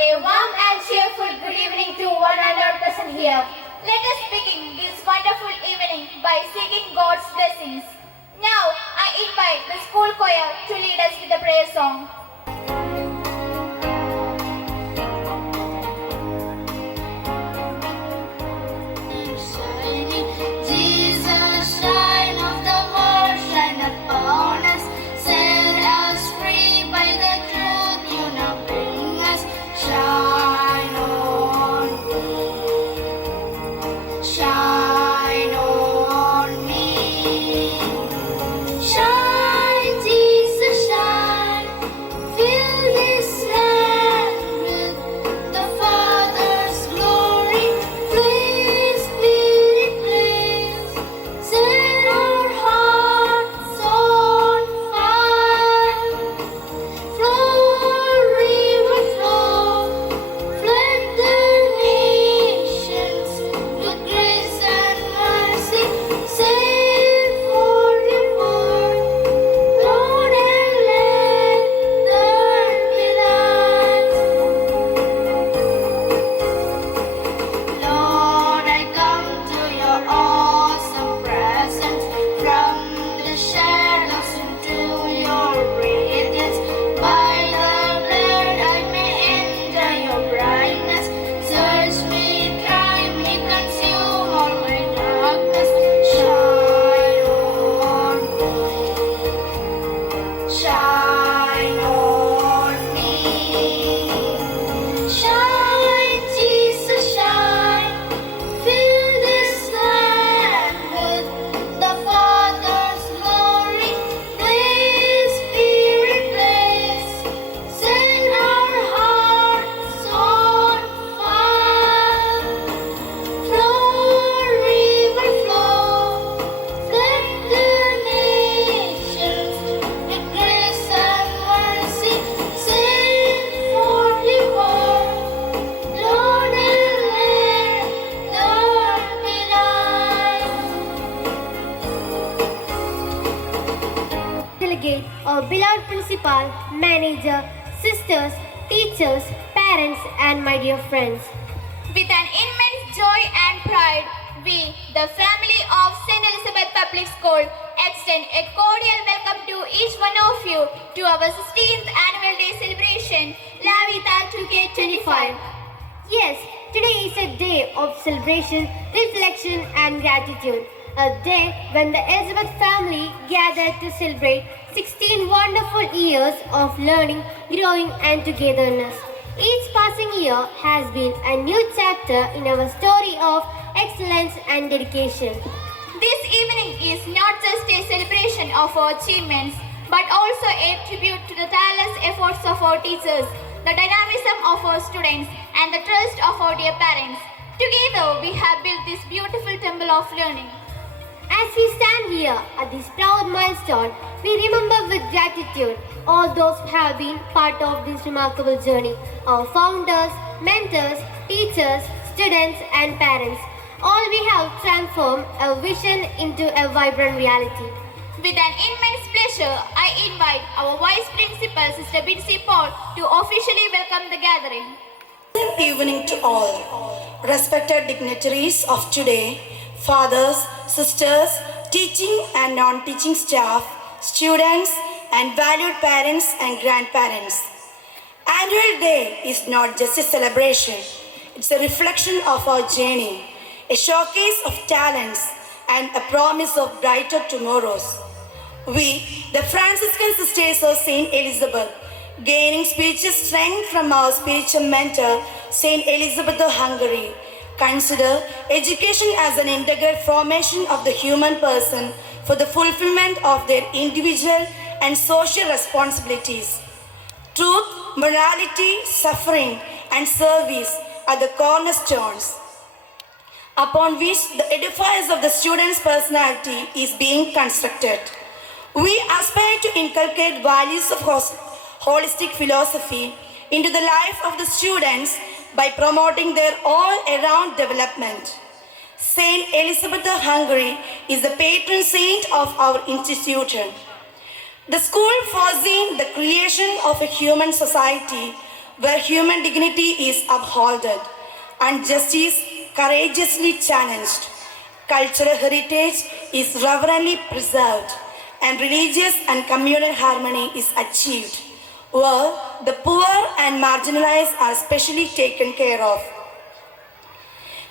A warm and cheerful good evening to one and all present here. Let us begin this wonderful evening by seeking God's blessings. Now, I invite the school choir to lead us with a prayer song. Jesus, shine of the world, shine upon us, set us free by the truth you now bring us. Shine on me, shine on me. Shine, Jesus, shine, fill this land with the Father's glory. Please, Spirit, please, set our hearts on fire. Flow, river, flow, flood the nations with grace and mercy. Save for your word, Lord, and let there be light. Lord, I come to your awesome presence, from the shadows into your radiance. By the blood I may enter your brightness. Search me, try me, consume all my darkness. Shine on me, shine on me. Shine, Jesus, shine, fill this land with the Father's glory. Please, Spirit, please, set our hearts on fire. Flow, river, flow, flood the nations with grace and mercy. Send forth your word, Lord, and let there be light. Delegate, our beloved principal, manager, sisters, teachers, parents, and my dear friends. With an immense joy and pride, we, the family of St. Elizabeth Public School, extend a cordial welcome to each one of you to our 16th annual day celebration, La Vida 2K25. Yes, today is a day of celebration, reflection, and gratitude. A day when the Elizabeth family gathered to celebrate 16 wonderful years of learning, growing, and togetherness. Each passing year has been a new chapter in our story of excellence and dedication. This evening is not just a celebration of our achievements, but also a tribute to the tireless efforts of our teachers, the dynamism of our students, and the trust of our dear parents. Together, we have built this beautiful temple of learning. As we stand here at this proud milestone, we remember with gratitude all those who have been part of this remarkable journey, our founders, mentors, teachers, students and parents. All we have transformed a vision into a vibrant reality. With an immense pleasure, I invite our Vice Principal, Sister Bitsy Paul, to officially welcome the gathering. Good evening to all. Respected dignitaries of today, fathers, sisters, teaching and non-teaching staff, students, and valued parents and grandparents. Annual Day is not just a celebration, it's a reflection of our journey, a showcase of talents, and a promise of brighter tomorrows. We, the Franciscan Sisters of Saint Elizabeth, gaining spiritual strength from our spiritual mentor, Saint Elizabeth of Hungary, consider education as an integral formation of the human person for the fulfillment of their individual and social responsibilities. Truth, morality, suffering, and service are the cornerstones upon which the edifice of the student's personality is being constructed. We aspire to inculcate values of holistic philosophy into the life of the students by promoting their all-around development. Saint Elizabeth of Hungary is the patron saint of our institution. The school foreseeing the creation of a human society where human dignity is upheld and justice courageously challenged, cultural heritage is reverently preserved, and religious and communal harmony is achieved, where the poor and marginalized are specially taken care of.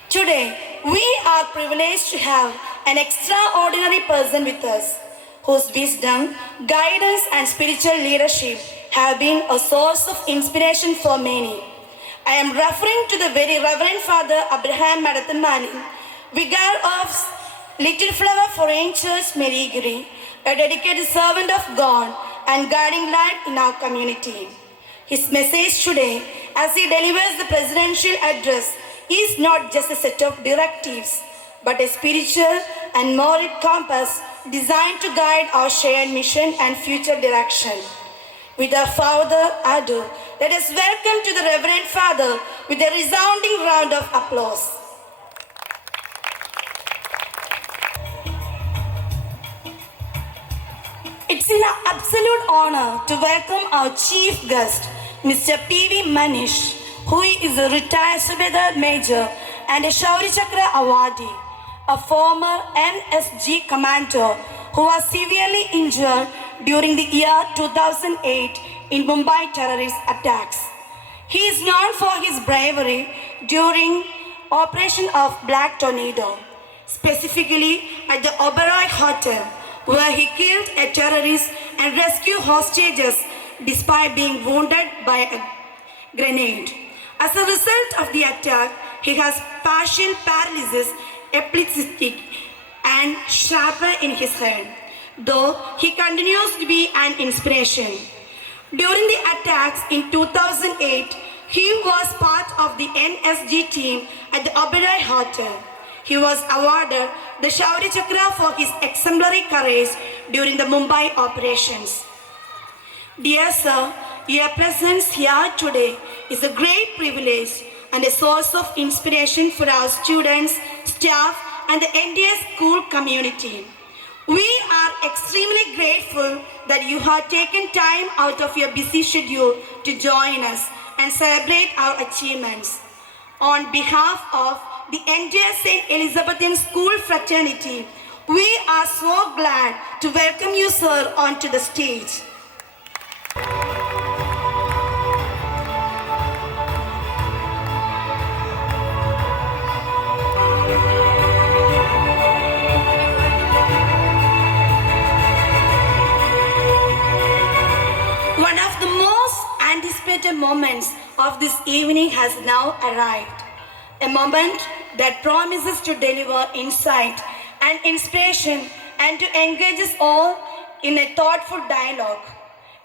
Today, we are privileged to have an extraordinary person with us, whose wisdom, guidance, and spiritual leadership have been a source of inspiration for many. I am referring to the very Reverend Father Abraham Madathan Mali, Vicar of Little Flower Foreign Church, Merigiri, a dedicated servant of God and guiding light in our community. His message today, as he delivers the presidential address, is not just a set of directives, but a spiritual and moral compass designed to guide our shared mission and future direction. Without further ado, let us welcome to the Reverend Father with a resounding round of applause. It's an absolute honor to welcome our chief guest, Mr. P.V. Manish, who is a retired Subedar Major and a Shauri Chakra awardee, a former NSG commander who was severely injured during the year 2008 in Mumbai terrorist attacks. He is known for his bravery during Operation of Black Tornado, specifically at the Oberoi Hotel, where he killed a terrorist and rescued hostages despite being wounded by a grenade. As a result of the attack, he has partial paralysis, epileptic, and sharper in his head, though he continues to be an inspiration. During the attacks in 2008, he was part of the NSG team at the Oberoi Hotel. He was awarded the Shauri Chakra for his exemplary courage during the Mumbai operations. Dear sir, your presence here today is a great privilege and a source of inspiration for our students, staff, and the entire school community. We are extremely grateful that you have taken time out of your busy schedule to join us and celebrate our achievements. On behalf of the entire St. Elizabethan School fraternity, we are so glad to welcome you, sir, onto the stage. One of the most anticipated moments of this evening has now arrived. A moment that promises to deliver insight and inspiration and to engage us all in a thoughtful dialogue.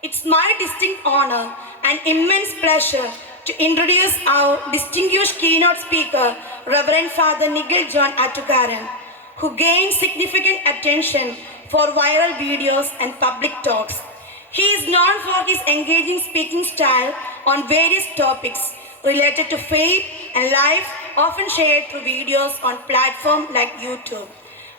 It's my distinct honor and immense pleasure to introduce our distinguished keynote speaker, Reverend Father Nigel John Attukaran, who gained significant attention for viral videos and public talks. He is known for his engaging speaking style on various topics related to faith and life, often shared through videos on platforms like YouTube.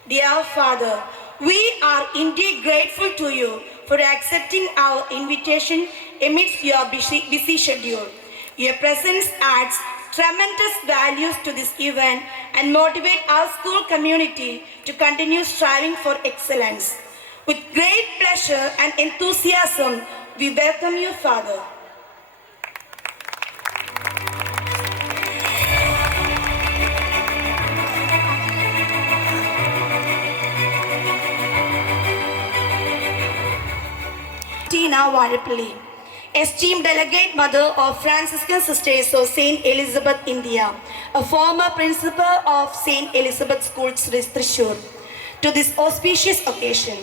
Dear Father, we are indeed grateful to you for accepting our invitation amidst your busy schedule. Your presence adds tremendous values to this event and motivate our school community to continue striving for excellence. With great pleasure and enthusiasm, we welcome you, Father. Tina Varapalli, esteemed delegate mother of Franciscan Sisters of St. Elizabeth, India, a former principal of St. Elizabeth School, Thrissur, to this auspicious occasion.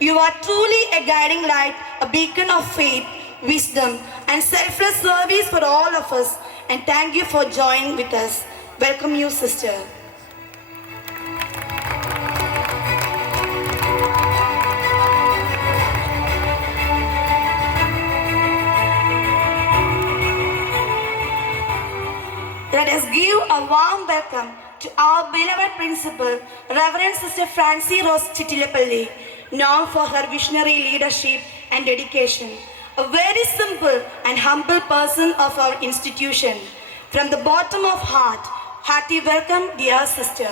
You are truly a guiding light, a beacon of faith, wisdom, and selfless service for all of us, and thank you for joining with us. Welcome you, sister. Let us give a warm welcome to our beloved principal, Reverend Sister Francie Rose Chittilapalli, known for her visionary leadership and dedication. A very simple and humble person of our institution. From the bottom of heart, hearty welcome, dear sister.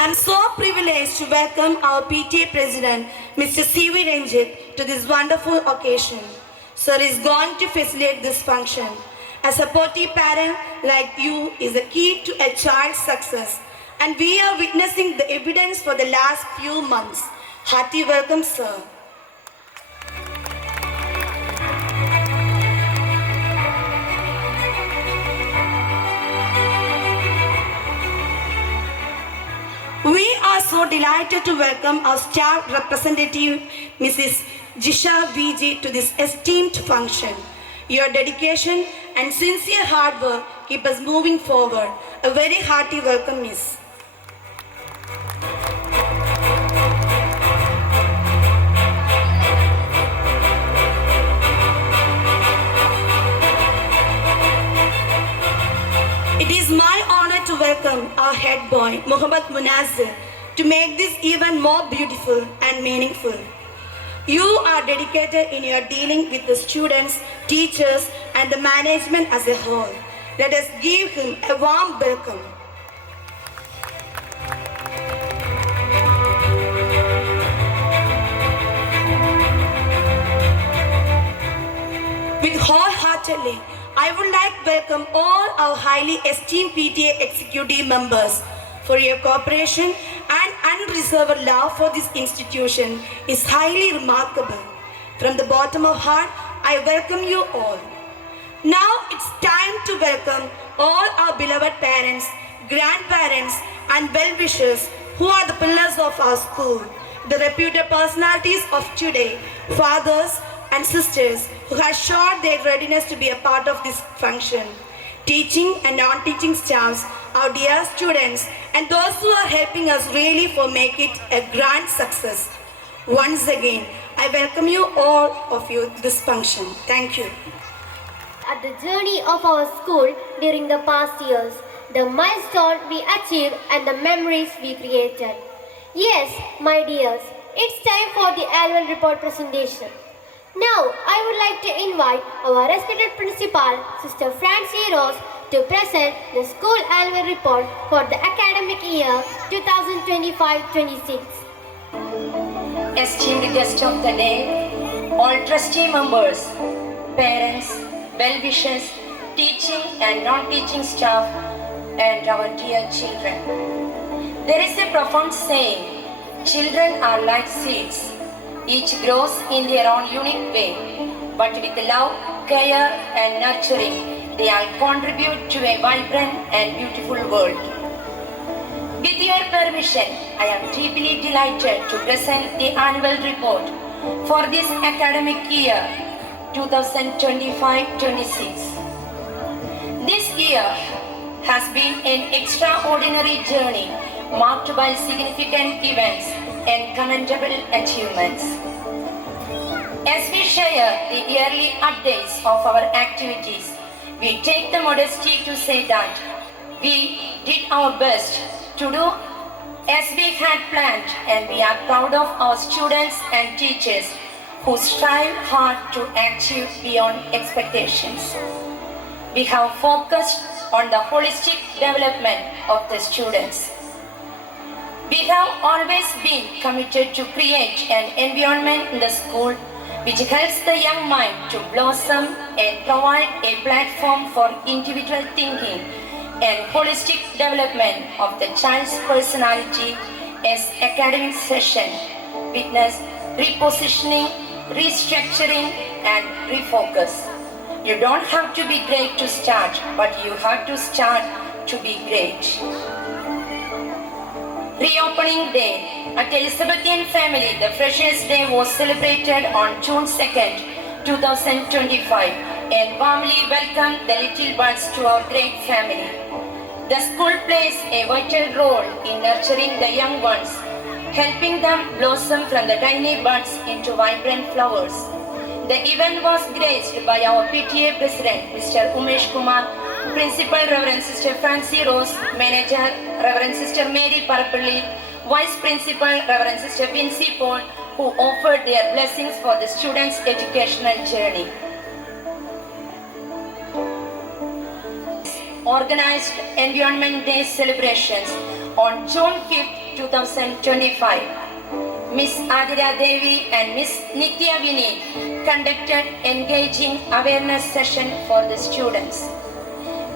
I am so privileged to welcome our PTA President, Mr. C.V. Ranjit, to this wonderful occasion. Sir is going to facilitate this function. A supportive parent like you is the key to a child's success, and we are witnessing the evidence for the last few months. Hearty welcome, sir. We are so delighted to welcome our staff representative, Mrs. Jisha VG, to this esteemed function. Your dedication and sincere hard work keep us moving forward. A very hearty welcome, Miss. It is my honor to welcome our head boy, Muhammad Munazir, to make this even more beautiful and meaningful. You are dedicated in your dealing with the students, teachers, and the management as a whole. Let us give him a warm welcome. With wholeheartedly, I would like to welcome all our highly esteemed PTA executive members. For your cooperation and unreserved love for this institution is highly remarkable. From the bottom of heart, I welcome you all. Now it's time to welcome all our beloved parents, grandparents, and well-wishers who are the pillars of our school, the reputed personalities of today, fathers and sisters who have shown their readiness to be a part of this function. Teaching and non-teaching staffs, our dear students, and those who are helping us really for make it a grand success. Once again, I welcome you all of you to this function. Thank you. At the journey of our school during the past years, the milestone we achieved and the memories we created. Yes, my dears, it's time for the annual report presentation. Now, I would like to invite our respected principal, Sister Francie Rose, to present the school annual report for the academic year 2025-26. Esteemed guest of the day, all trustee members, parents, well-wishers, teaching and non-teaching staff, and our dear children. There is a profound saying, children are like seeds. Each grows in their own unique way, but with love, care and nurturing, they all contribute to a vibrant and beautiful world. With your permission, I am deeply delighted to present the annual report for this academic year 2025-26. This year has been an extraordinary journey marked by significant events and commendable achievements. As we share the yearly updates of our activities, we take the modesty to say that we did our best to do as we had planned, and we are proud of our students and teachers who strive hard to achieve beyond expectations. We have focused on the holistic development of the students. We have always been committed to create an environment in the school which helps the young mind to blossom and provide a platform for individual thinking and holistic development of the child's personality as academic session witness repositioning, restructuring and refocus. You don't have to be great to start, but you have to start to be great. Reopening Day. At Elizabethan Family, the Freshers' Day was celebrated on June 2nd, 2025 and warmly welcomed the little ones to our great family. The school plays a vital role in nurturing the young ones, helping them blossom from the tiny buds into vibrant flowers. The event was graced by our PTA President, Mr. Umesh Kumar, Principal Reverend Sister Francie Rose, Manager Reverend Sister Mary Parapalli, Vice Principal Reverend Sister Vincy Paul, who offered their blessings for the students' educational journey. Organized Environment Day celebrations on June 5th, 2025. Miss Adira Devi and Miss Nitya Vinay conducted engaging awareness session for the students.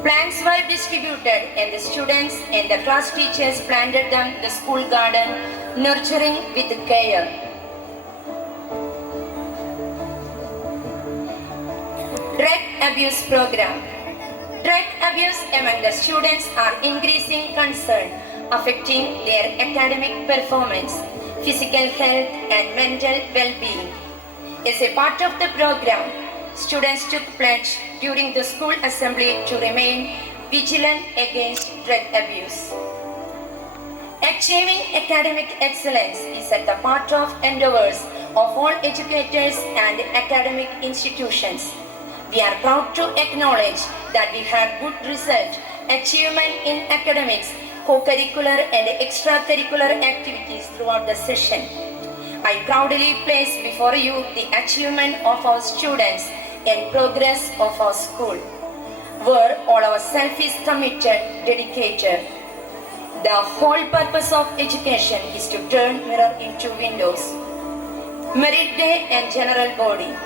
Plants were distributed and the students and the class teachers planted them in the school garden, nurturing with care. Drug abuse program. Drug abuse among the students are increasing concern, affecting their academic performance, physical health and mental well-being. As a part of the program, students took pledge during the school assembly to remain vigilant against drug abuse. Achieving academic excellence is at the part of endeavors of all educators and academic institutions. We are proud to acknowledge that we had good result, achievement in academics, co-curricular and extracurricular activities throughout the session. I proudly place before you the achievement of our students and progress of our school, where all ourselves is committed, dedicated. The whole purpose of education is to turn mirror into windows. Merit Day and General Body.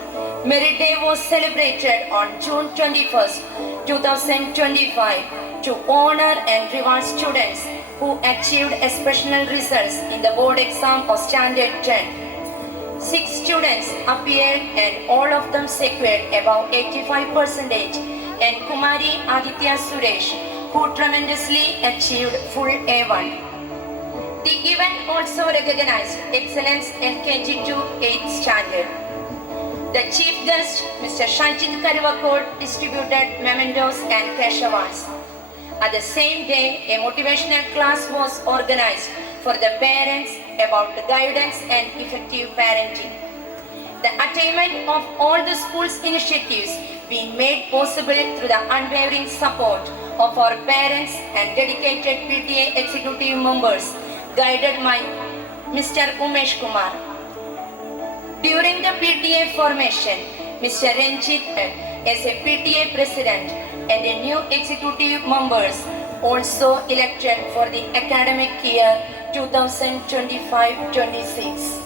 Merit Day was celebrated on June 21st, 2025 to honor and reward students who achieved exceptional results in the board exam of Standard 10. 6 students appeared and all of them secured above 85% and Kumari Aditya Suresh who tremendously achieved full A1. The event also recognized excellence LKG to 8th standard. The chief guest, Mr. Shanjit Karivakod, distributed mementos and cash awards. At the same day, a motivational class was organized for the parents about the guidance and effective parenting. The attainment of all the school's initiatives being made possible through the unwavering support of our parents and dedicated PTA executive members, guided by Mr. Umesh Kumar. During the PTA formation, Mr. Ranjit as a PTA president and a new executive members also elected for the academic year 2025-26.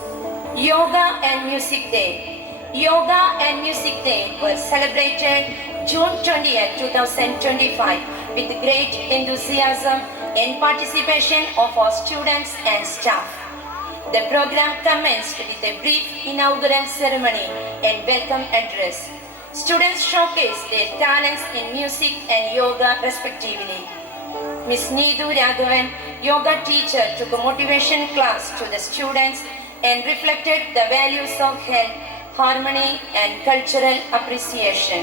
Yoga and Music Day. Yoga and Music Day were celebrated June 20th, 2025 with great enthusiasm and participation of our students and staff. The program commenced with a brief inaugural ceremony and welcome address. Students showcased their talents in music and yoga respectively. Miss Needu Raghavan, yoga teacher, took a motivation class to the students and reflected the values of health, harmony, and cultural appreciation.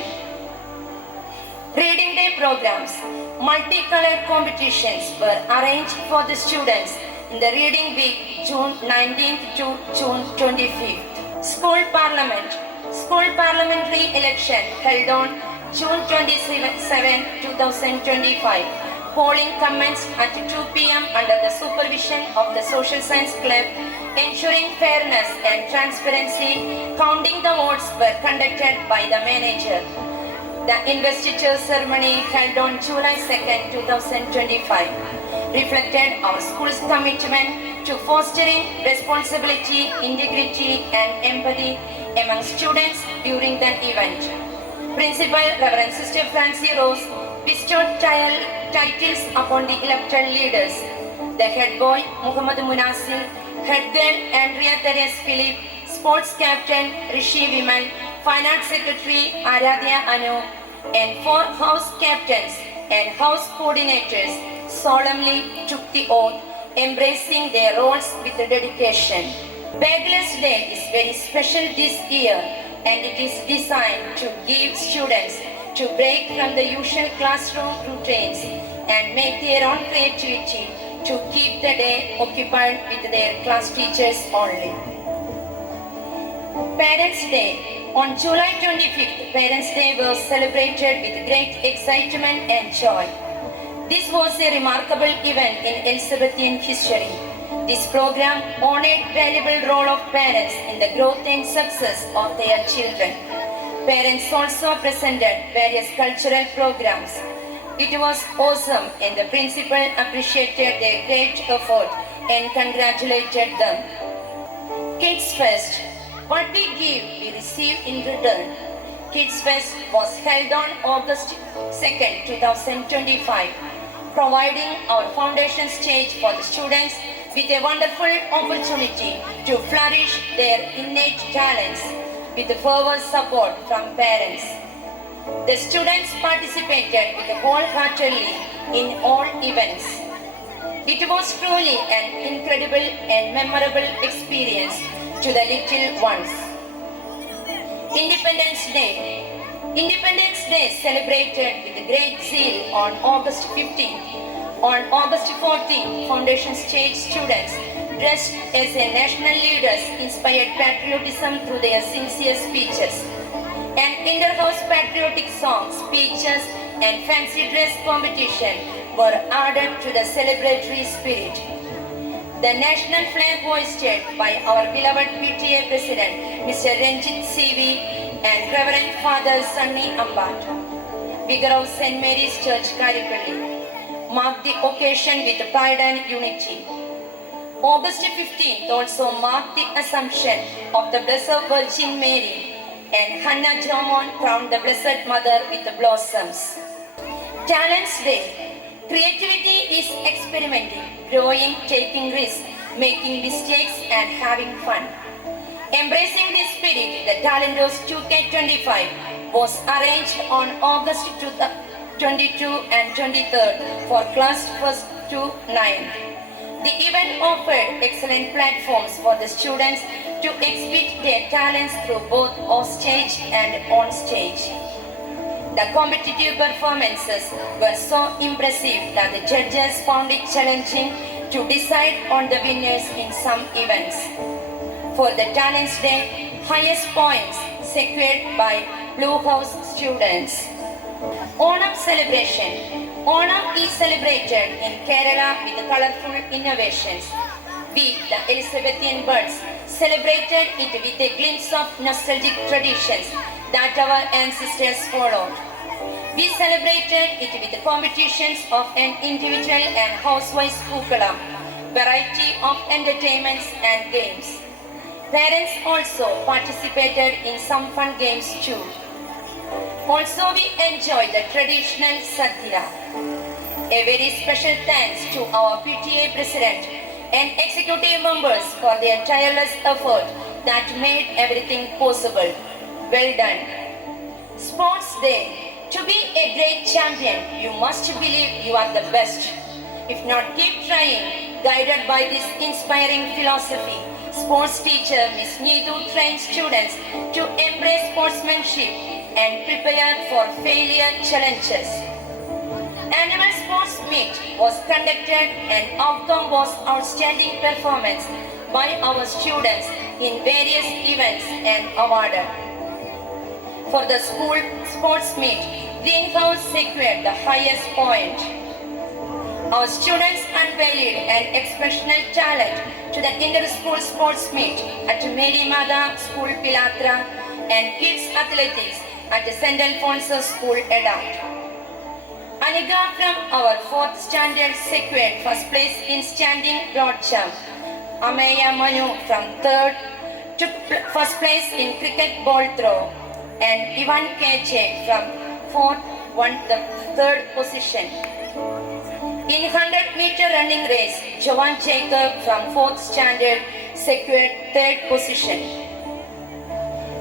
Reading Day programs. Multicolored competitions were arranged for the students in the Reading Week, June 19th to June 25th. School Parliament. School Parliamentary election held on June 27, 2025. Polling commenced at 2 p.m. under the supervision of the Social Science Club, ensuring fairness and transparency. Counting the votes were conducted by the manager. The investiture ceremony held on July 2nd, 2025, reflected our school's commitment to fostering responsibility, integrity, and empathy among students during the event. Principal Reverend Sister Francie Rose bestowed titles upon the elected leaders. The head boy, Muhammad Munasir, head girl, Andrea Therese Philip, sports captain, Rishi Vimal, finance secretary, Aradhya Anu, and 4 house captains and house coordinators solemnly took the oath, embracing their roles with dedication. Bagless Day is very special this year, and it is designed to give students to break from the usual classroom routines and make their own creativity to keep the day occupied with their class teachers only. Parents' Day. On July 25th, Parents' Day was celebrated with great excitement and joy. This was a remarkable event in Elizabethan history. This program honored valuable role of parents in the growth and success of their children. Parents also presented various cultural programs. It was awesome, and the principal appreciated their great effort and congratulated them. Kids Fest. What we give, we receive in return. Kids Fest was held on August 2nd, 2025, providing our foundation stage for the students with a wonderful opportunity to flourish their innate talents with the fervent support from parents. The students participated wholeheartedly in all events. It was truly an incredible and memorable experience to the little ones. Independence Day. Independence Day celebrated with great zeal on August 15th. On August 14th, Foundation Stage students dressed as a national leaders inspired patriotism through their sincere speeches. An inter-house patriotic songs, speeches, and fancy dress competition were added to the celebratory spirit. The national flag hoisted by our beloved PTA President, Mr. Ranjit CV, and Reverend Father Sunny Ambat, Vicar of St. Mary's Church, Karipalli, marked the occasion with pride and unity. August 15th also marked the Assumption of the Blessed Virgin Mary, and Hannah Drummond crowned the Blessed Mother with the blossoms. Talents Day. Creativity is experimenting, growing, taking risks, making mistakes, and having fun. Embracing this spirit, the Talentos 2K25 was arranged on August 22 and 23rd for class 1st to 9th. The event offered excellent platforms for the students to exhibit their talents through both off-stage and on-stage. The competitive performances were so impressive that the judges found it challenging to decide on the winners in some events. For the Talents Day, highest points secured by Blue House students. Onam celebration. Onam is celebrated in Kerala with colorful innovations. We, the Elizabethan birds, celebrated it with a glimpse of nostalgic traditions that our ancestors followed. We celebrated it with the competitions of an individual and housewise pookalam, variety of entertainments and games. Parents also participated in some fun games too. Also, we enjoyed the traditional sadhya. A very special thanks to our PTA President and executive members for their tireless effort that made everything possible. Well done. Sports Day. To be a great champion, you must believe you are the best. If not, keep trying. Guided by this inspiring philosophy, sports teacher Ms. Needu trains students to embrace sportsmanship and prepare for failure challenges. Annual sports meet was conducted and outcome was outstanding performance by our students in various events and awarded. For the school sports meet, Greenhouse secured the highest point. Our students unveiled an exceptional talent to the inter-school sports meet at Mary Mada School Pilatra and Kids Athletics at St. Alphonsus School Edat. Aniga from our 4th standard secured first place in standing broad jump. Ameya Manu from 3rd took first place in cricket ball throw. And Ivan KJ from 4th won the 3rd position. In 100-meter running race, Jovan Jacob from 4th standard secured 3rd position.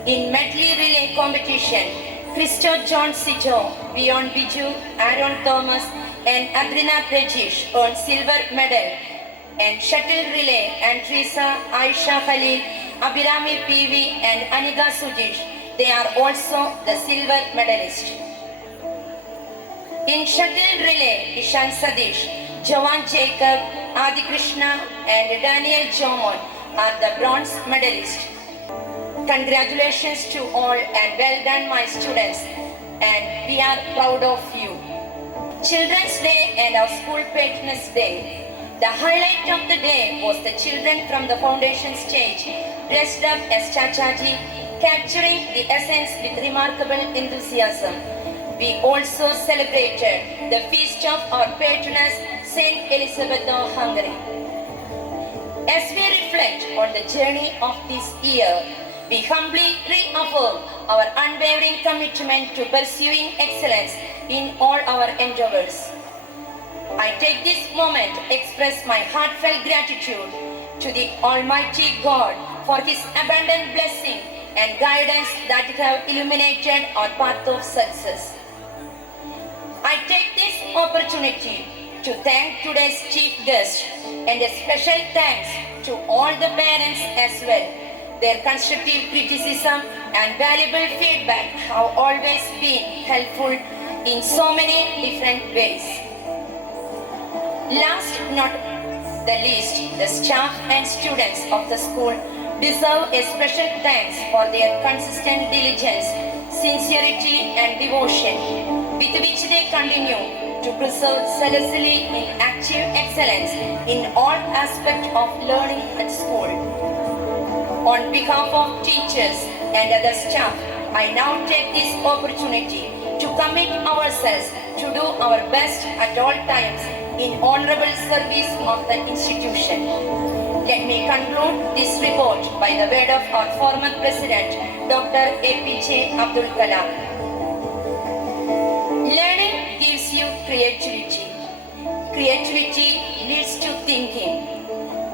In medley relay competition, Christo John Sijo, Beyond Biju, Aaron Thomas and Adrina Prejish earned silver medal. And shuttle relay, Andrisa, Aisha Khalil, Abhirami PV and Aniga Sujish, they are also the silver medalist. In shuttle relay, Ishan Sadish, Jawan Jacob, Adi Krishna and Daniel Jomon are the bronze medalists. Congratulations to all and well done my students, and we are proud of you. Children's Day and our School Patroness Day. The highlight of the day was the children from the foundation stage dressed up as Chachaji, capturing the essence with remarkable enthusiasm. We also celebrated the feast of our patroness, Saint Elizabeth of Hungary. As we reflect on the journey of this year, we humbly reaffirm our unwavering commitment to pursuing excellence in all our endeavors. I take this moment to express my heartfelt gratitude to the Almighty God for His abundant blessing and guidance that have illuminated our path of success. I take this opportunity to thank today's chief guest and a special thanks to all the parents as well. Their constructive criticism and valuable feedback have always been helpful in so many different ways. Last not the least, the staff and students of the school deserve a special thanks for their consistent diligence, sincerity and devotion with which they continue to preserve zealously in active excellence in all aspects of learning at school. On behalf of teachers and other staff, I now take this opportunity to commit ourselves to do our best at all times in honorable service of the institution. Let me conclude this report by the word of our former President, Dr. APJ Abdul Kalam. Learning gives you creativity. Creativity leads to thinking.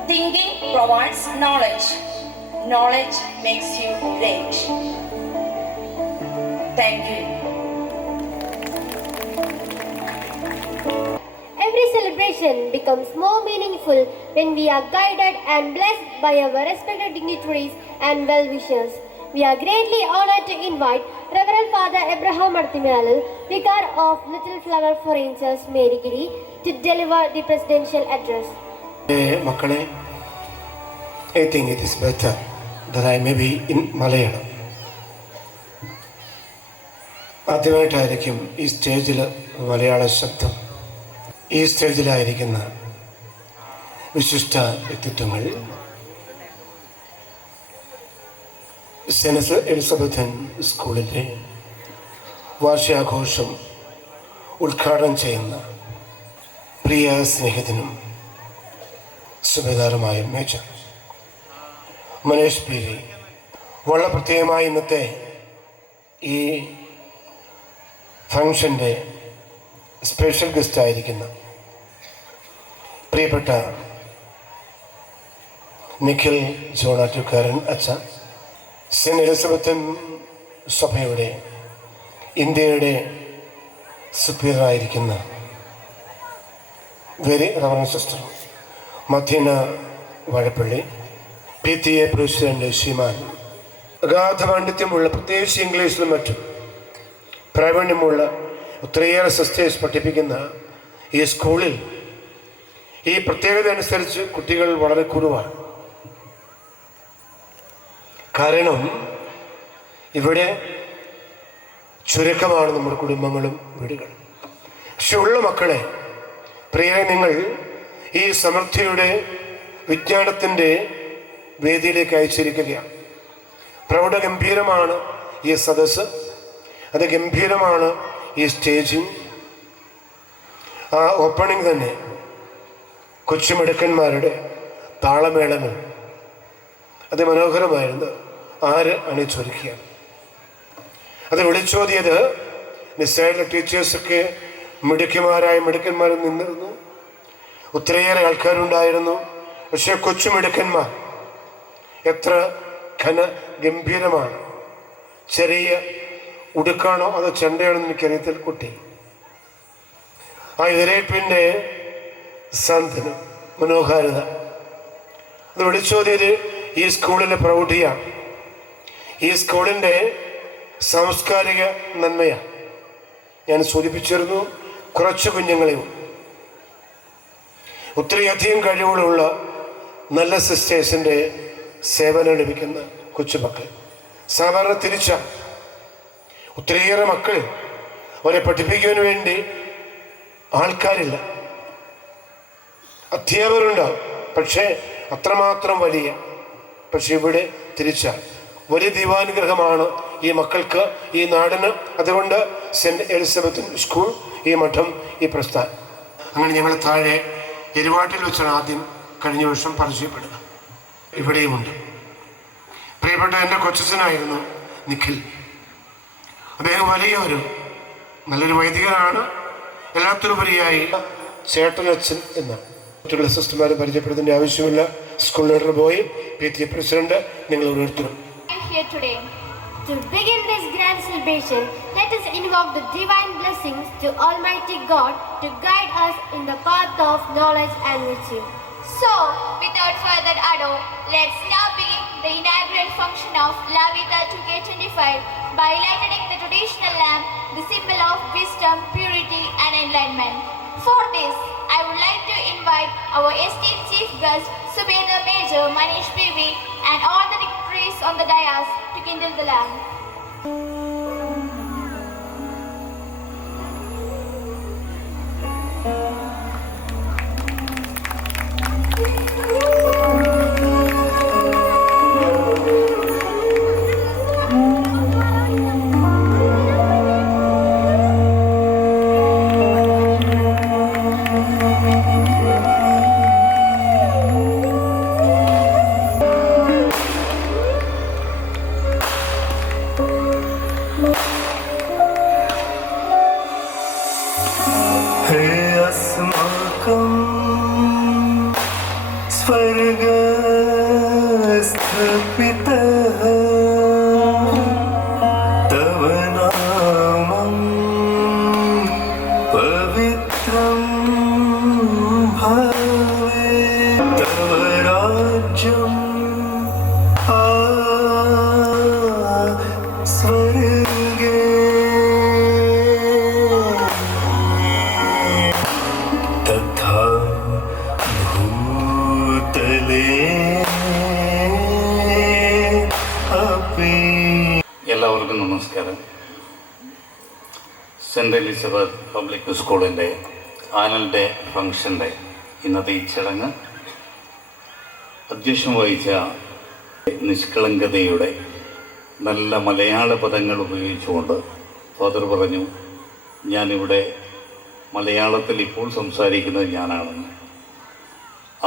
Thinking provides knowledge. Knowledge makes you great. Thank you. Every celebration becomes more meaningful when we are guided and blessed by our respected dignitaries and well-wishers. We are greatly honored to invite Reverend Father Abraham Marthimalal, Vicar of Little Flower for Angels, Merigiri, to deliver the presidential address. Makale, I think it is better that I may be in Malayalam. ആദ്യമായിട്ടായിരിക്കും ഈ സ്റ്റേജിൽ മലയാള ശബ്ദം. ഈ സ്റ്റേജിലായിരിക്കുന്ന വിശിഷ്ട വ്യക്തിത്വങ്ങൾ saint Elizabethan സ്കൂളിൻ്റെ വാർഷികാഘോഷം ഉദ്ഘാടനം ചെയ്യുന്ന പ്രിയ സ്നേഹിതനും സുബേദാറുമായ മേജർ മനേഷ് പീരി, വളരെ പ്രത്യേകമായി ഇന്നത്തെ ഈ ഫംഗ്ഷൻ്റെ സ്പെഷ്യൽ ഗസ്റ്റായിരിക്കുന്ന പ്രിയപ്പെട്ട നിഖിൽ ജോണാറ്റുകാരൻ അച്ഛ, സെന്റ് എലിസബത്തൻ സഭയുടെ ഇന്ത്യയുടെ സുപ്പീരിയറായിരിക്കുന്ന വെരി റവറൻ സിസ്റ്റർ മധ്യന വാഴപ്പള്ളി PTA പ്രസിഡന്റ് ശ്രീമാൻ, അഗാധ പാണ്ഡിത്യമുള്ള പ്രത്യേകിച്ച് ഇംഗ്ലീഷിലും മറ്റും പ്രാവീണ്യമുള്ള ഒത്തിരിയേറെ സിസ്റ്റേഴ്സ് പഠിപ്പിക്കുന്ന ഈ സ്കൂളിൽ ഈ പ്രത്യേകത അനുസരിച്ച് കുട്ടികൾ വളരെ കുറവാണ്. കാരണം ഇവിടെ ചുരുക്കമാണ് നമ്മുടെ കുടുംബങ്ങളും വീടുകളും. പക്ഷെ ഉള്ള മക്കളെ പ്രിയരെ, നിങ്ങൾ ഈ സമൃദ്ധിയുടെ വിജ്ഞാനത്തിൻ്റെ വേദിയിലേക്ക് അയച്ചിരിക്കുകയാണ്. പ്രൗഢഗംഭീരമാണ് ഈ സദസ്സ്, അത് ഗംഭീരമാണ് ഈ സ്റ്റേജിങ്. ആ ഓപ്പണിംഗ് തന്നെ കൊച്ചുമിടുക്കന്മാരുടെ താളമേളങ്ങൾ അതിമനോഹരമായിരുന്നു. ആര് അണിച്ചൊരുക്കിയാണ് അത് വിളിച്ചോതിയത്? നിസ്സായിട്ടുള്ള ടീച്ചേഴ്സൊക്കെ മിടുക്കന്മാരും നിന്നിരുന്നു. ഒത്തിരിയേറെ ആൾക്കാരുണ്ടായിരുന്നു. പക്ഷേ കൊച്ചുമിടുക്കന്മാർ എത്ര ഗംഭീരമാണ്. ചെറിയ ഉടുക്കാണോ അതോ ചെണ്ടയാണോ എന്ന് എനിക്കറിയത്തിൽ കുട്ടി ആ എതിരേൽപ്പിൻ്റെ സാന്ത്വനം, മനോഹാരിത അത് വിളിച്ചോതിയത് ഈ സ്കൂളിലെ പ്രൗഢിയാണ്, ഈ സ്കൂളിൻ്റെ സാംസ്കാരിക നന്മയാണ്. ഞാൻ സൂചിപ്പിച്ചിരുന്നു, കുറച്ച് കുഞ്ഞുങ്ങളെയും ഒത്തിരിയധികം കഴിവുകളുള്ള നല്ല സിസ്റ്റേഴ്സിൻ്റെ സേവനം ലഭിക്കുന്ന കൊച്ചുമക്കൾ. സാധാരണ തിരിച്ചാണ്, ഒത്തിരിയേറെ മക്കൾ അവരെ പഠിപ്പിക്കുവാൻ വേണ്ടി ആൾക്കാരില്ല, അധ്യാപകരുണ്ടാവും, പക്ഷേ അത്രമാത്രം വലിയ. പക്ഷെ ഇവിടെ തിരിച്ചാണ്, വലിയ ദൈവാനുഗ്രഹമാണ് ഈ മക്കൾക്ക്, ഈ നാടിന്. അതുകൊണ്ട് സെൻറ്റ് എലിസബത്ത് സ്കൂൾ, ഈ മഠം, ഈ പ്രസ്ഥാനം. അങ്ങനെ ഞങ്ങൾ താഴെ എരുവാട്ടിൽ വെച്ചാണ് ആദ്യം കഴിഞ്ഞ വർഷം പരിചയപ്പെടുക. ഇവിടെയുമുണ്ട്. പ്രിയപ്പെട്ട എൻ്റെ കൊച്ചച്ഛനായിരുന്നു നിഖിൽ. അദ്ദേഹം വലിയൊരു നല്ലൊരു വൈദികനാണ്. എല്ലാത്തിനുപരിയായി ചേട്ടനച്ഛൻ എന്ന് മറ്റുള്ള സിസ്റ്റർമാരെ പരിചയപ്പെടുത്തേണ്ട ആവശ്യമില്ല. സ്കൂൾ ലീഡർ പോയി PTA പ്രസിഡന്റ്, നിങ്ങൾ ഓരോരുത്തരും. Here today. To begin this grand celebration, let us invoke the divine blessings to Almighty God to guide us in the path of knowledge and virtue. So, without further ado, let's now begin the inaugural function of La Vita 2K25 by lighting the traditional lamp, the symbol of wisdom, purity and enlightenment. For this, I would like to invite our esteemed chief guest, Subedar Major Manish PV, and all the dignitaries on the dais to kindle the lamp. स्वर्गस्थपितः तव नामं पवित्रं भवेत्, तव राज्यं स्वर्गे तथा എല്ലാവർക്കും നമസ്കാരം. സെൻറ്റ് എലിസബത്ത് പബ്ലിക് സ്കൂളിൻ്റെ ആനുവൽ ഡേ ഫംഗ്ഷൻ്റെ ഇന്നത്തെ ഈ ചടങ്ങ് അധ്യക്ഷം വഹിച്ച നിഷ്കളങ്കതയുടെ നല്ല മലയാള പദങ്ങൾ ഉപയോഗിച്ചുകൊണ്ട് ഫാദർ പറഞ്ഞു, ഞാനിവിടെ മലയാളത്തിൽ ഇപ്പോൾ സംസാരിക്കുന്നത് ഞാനാണെന്ന്.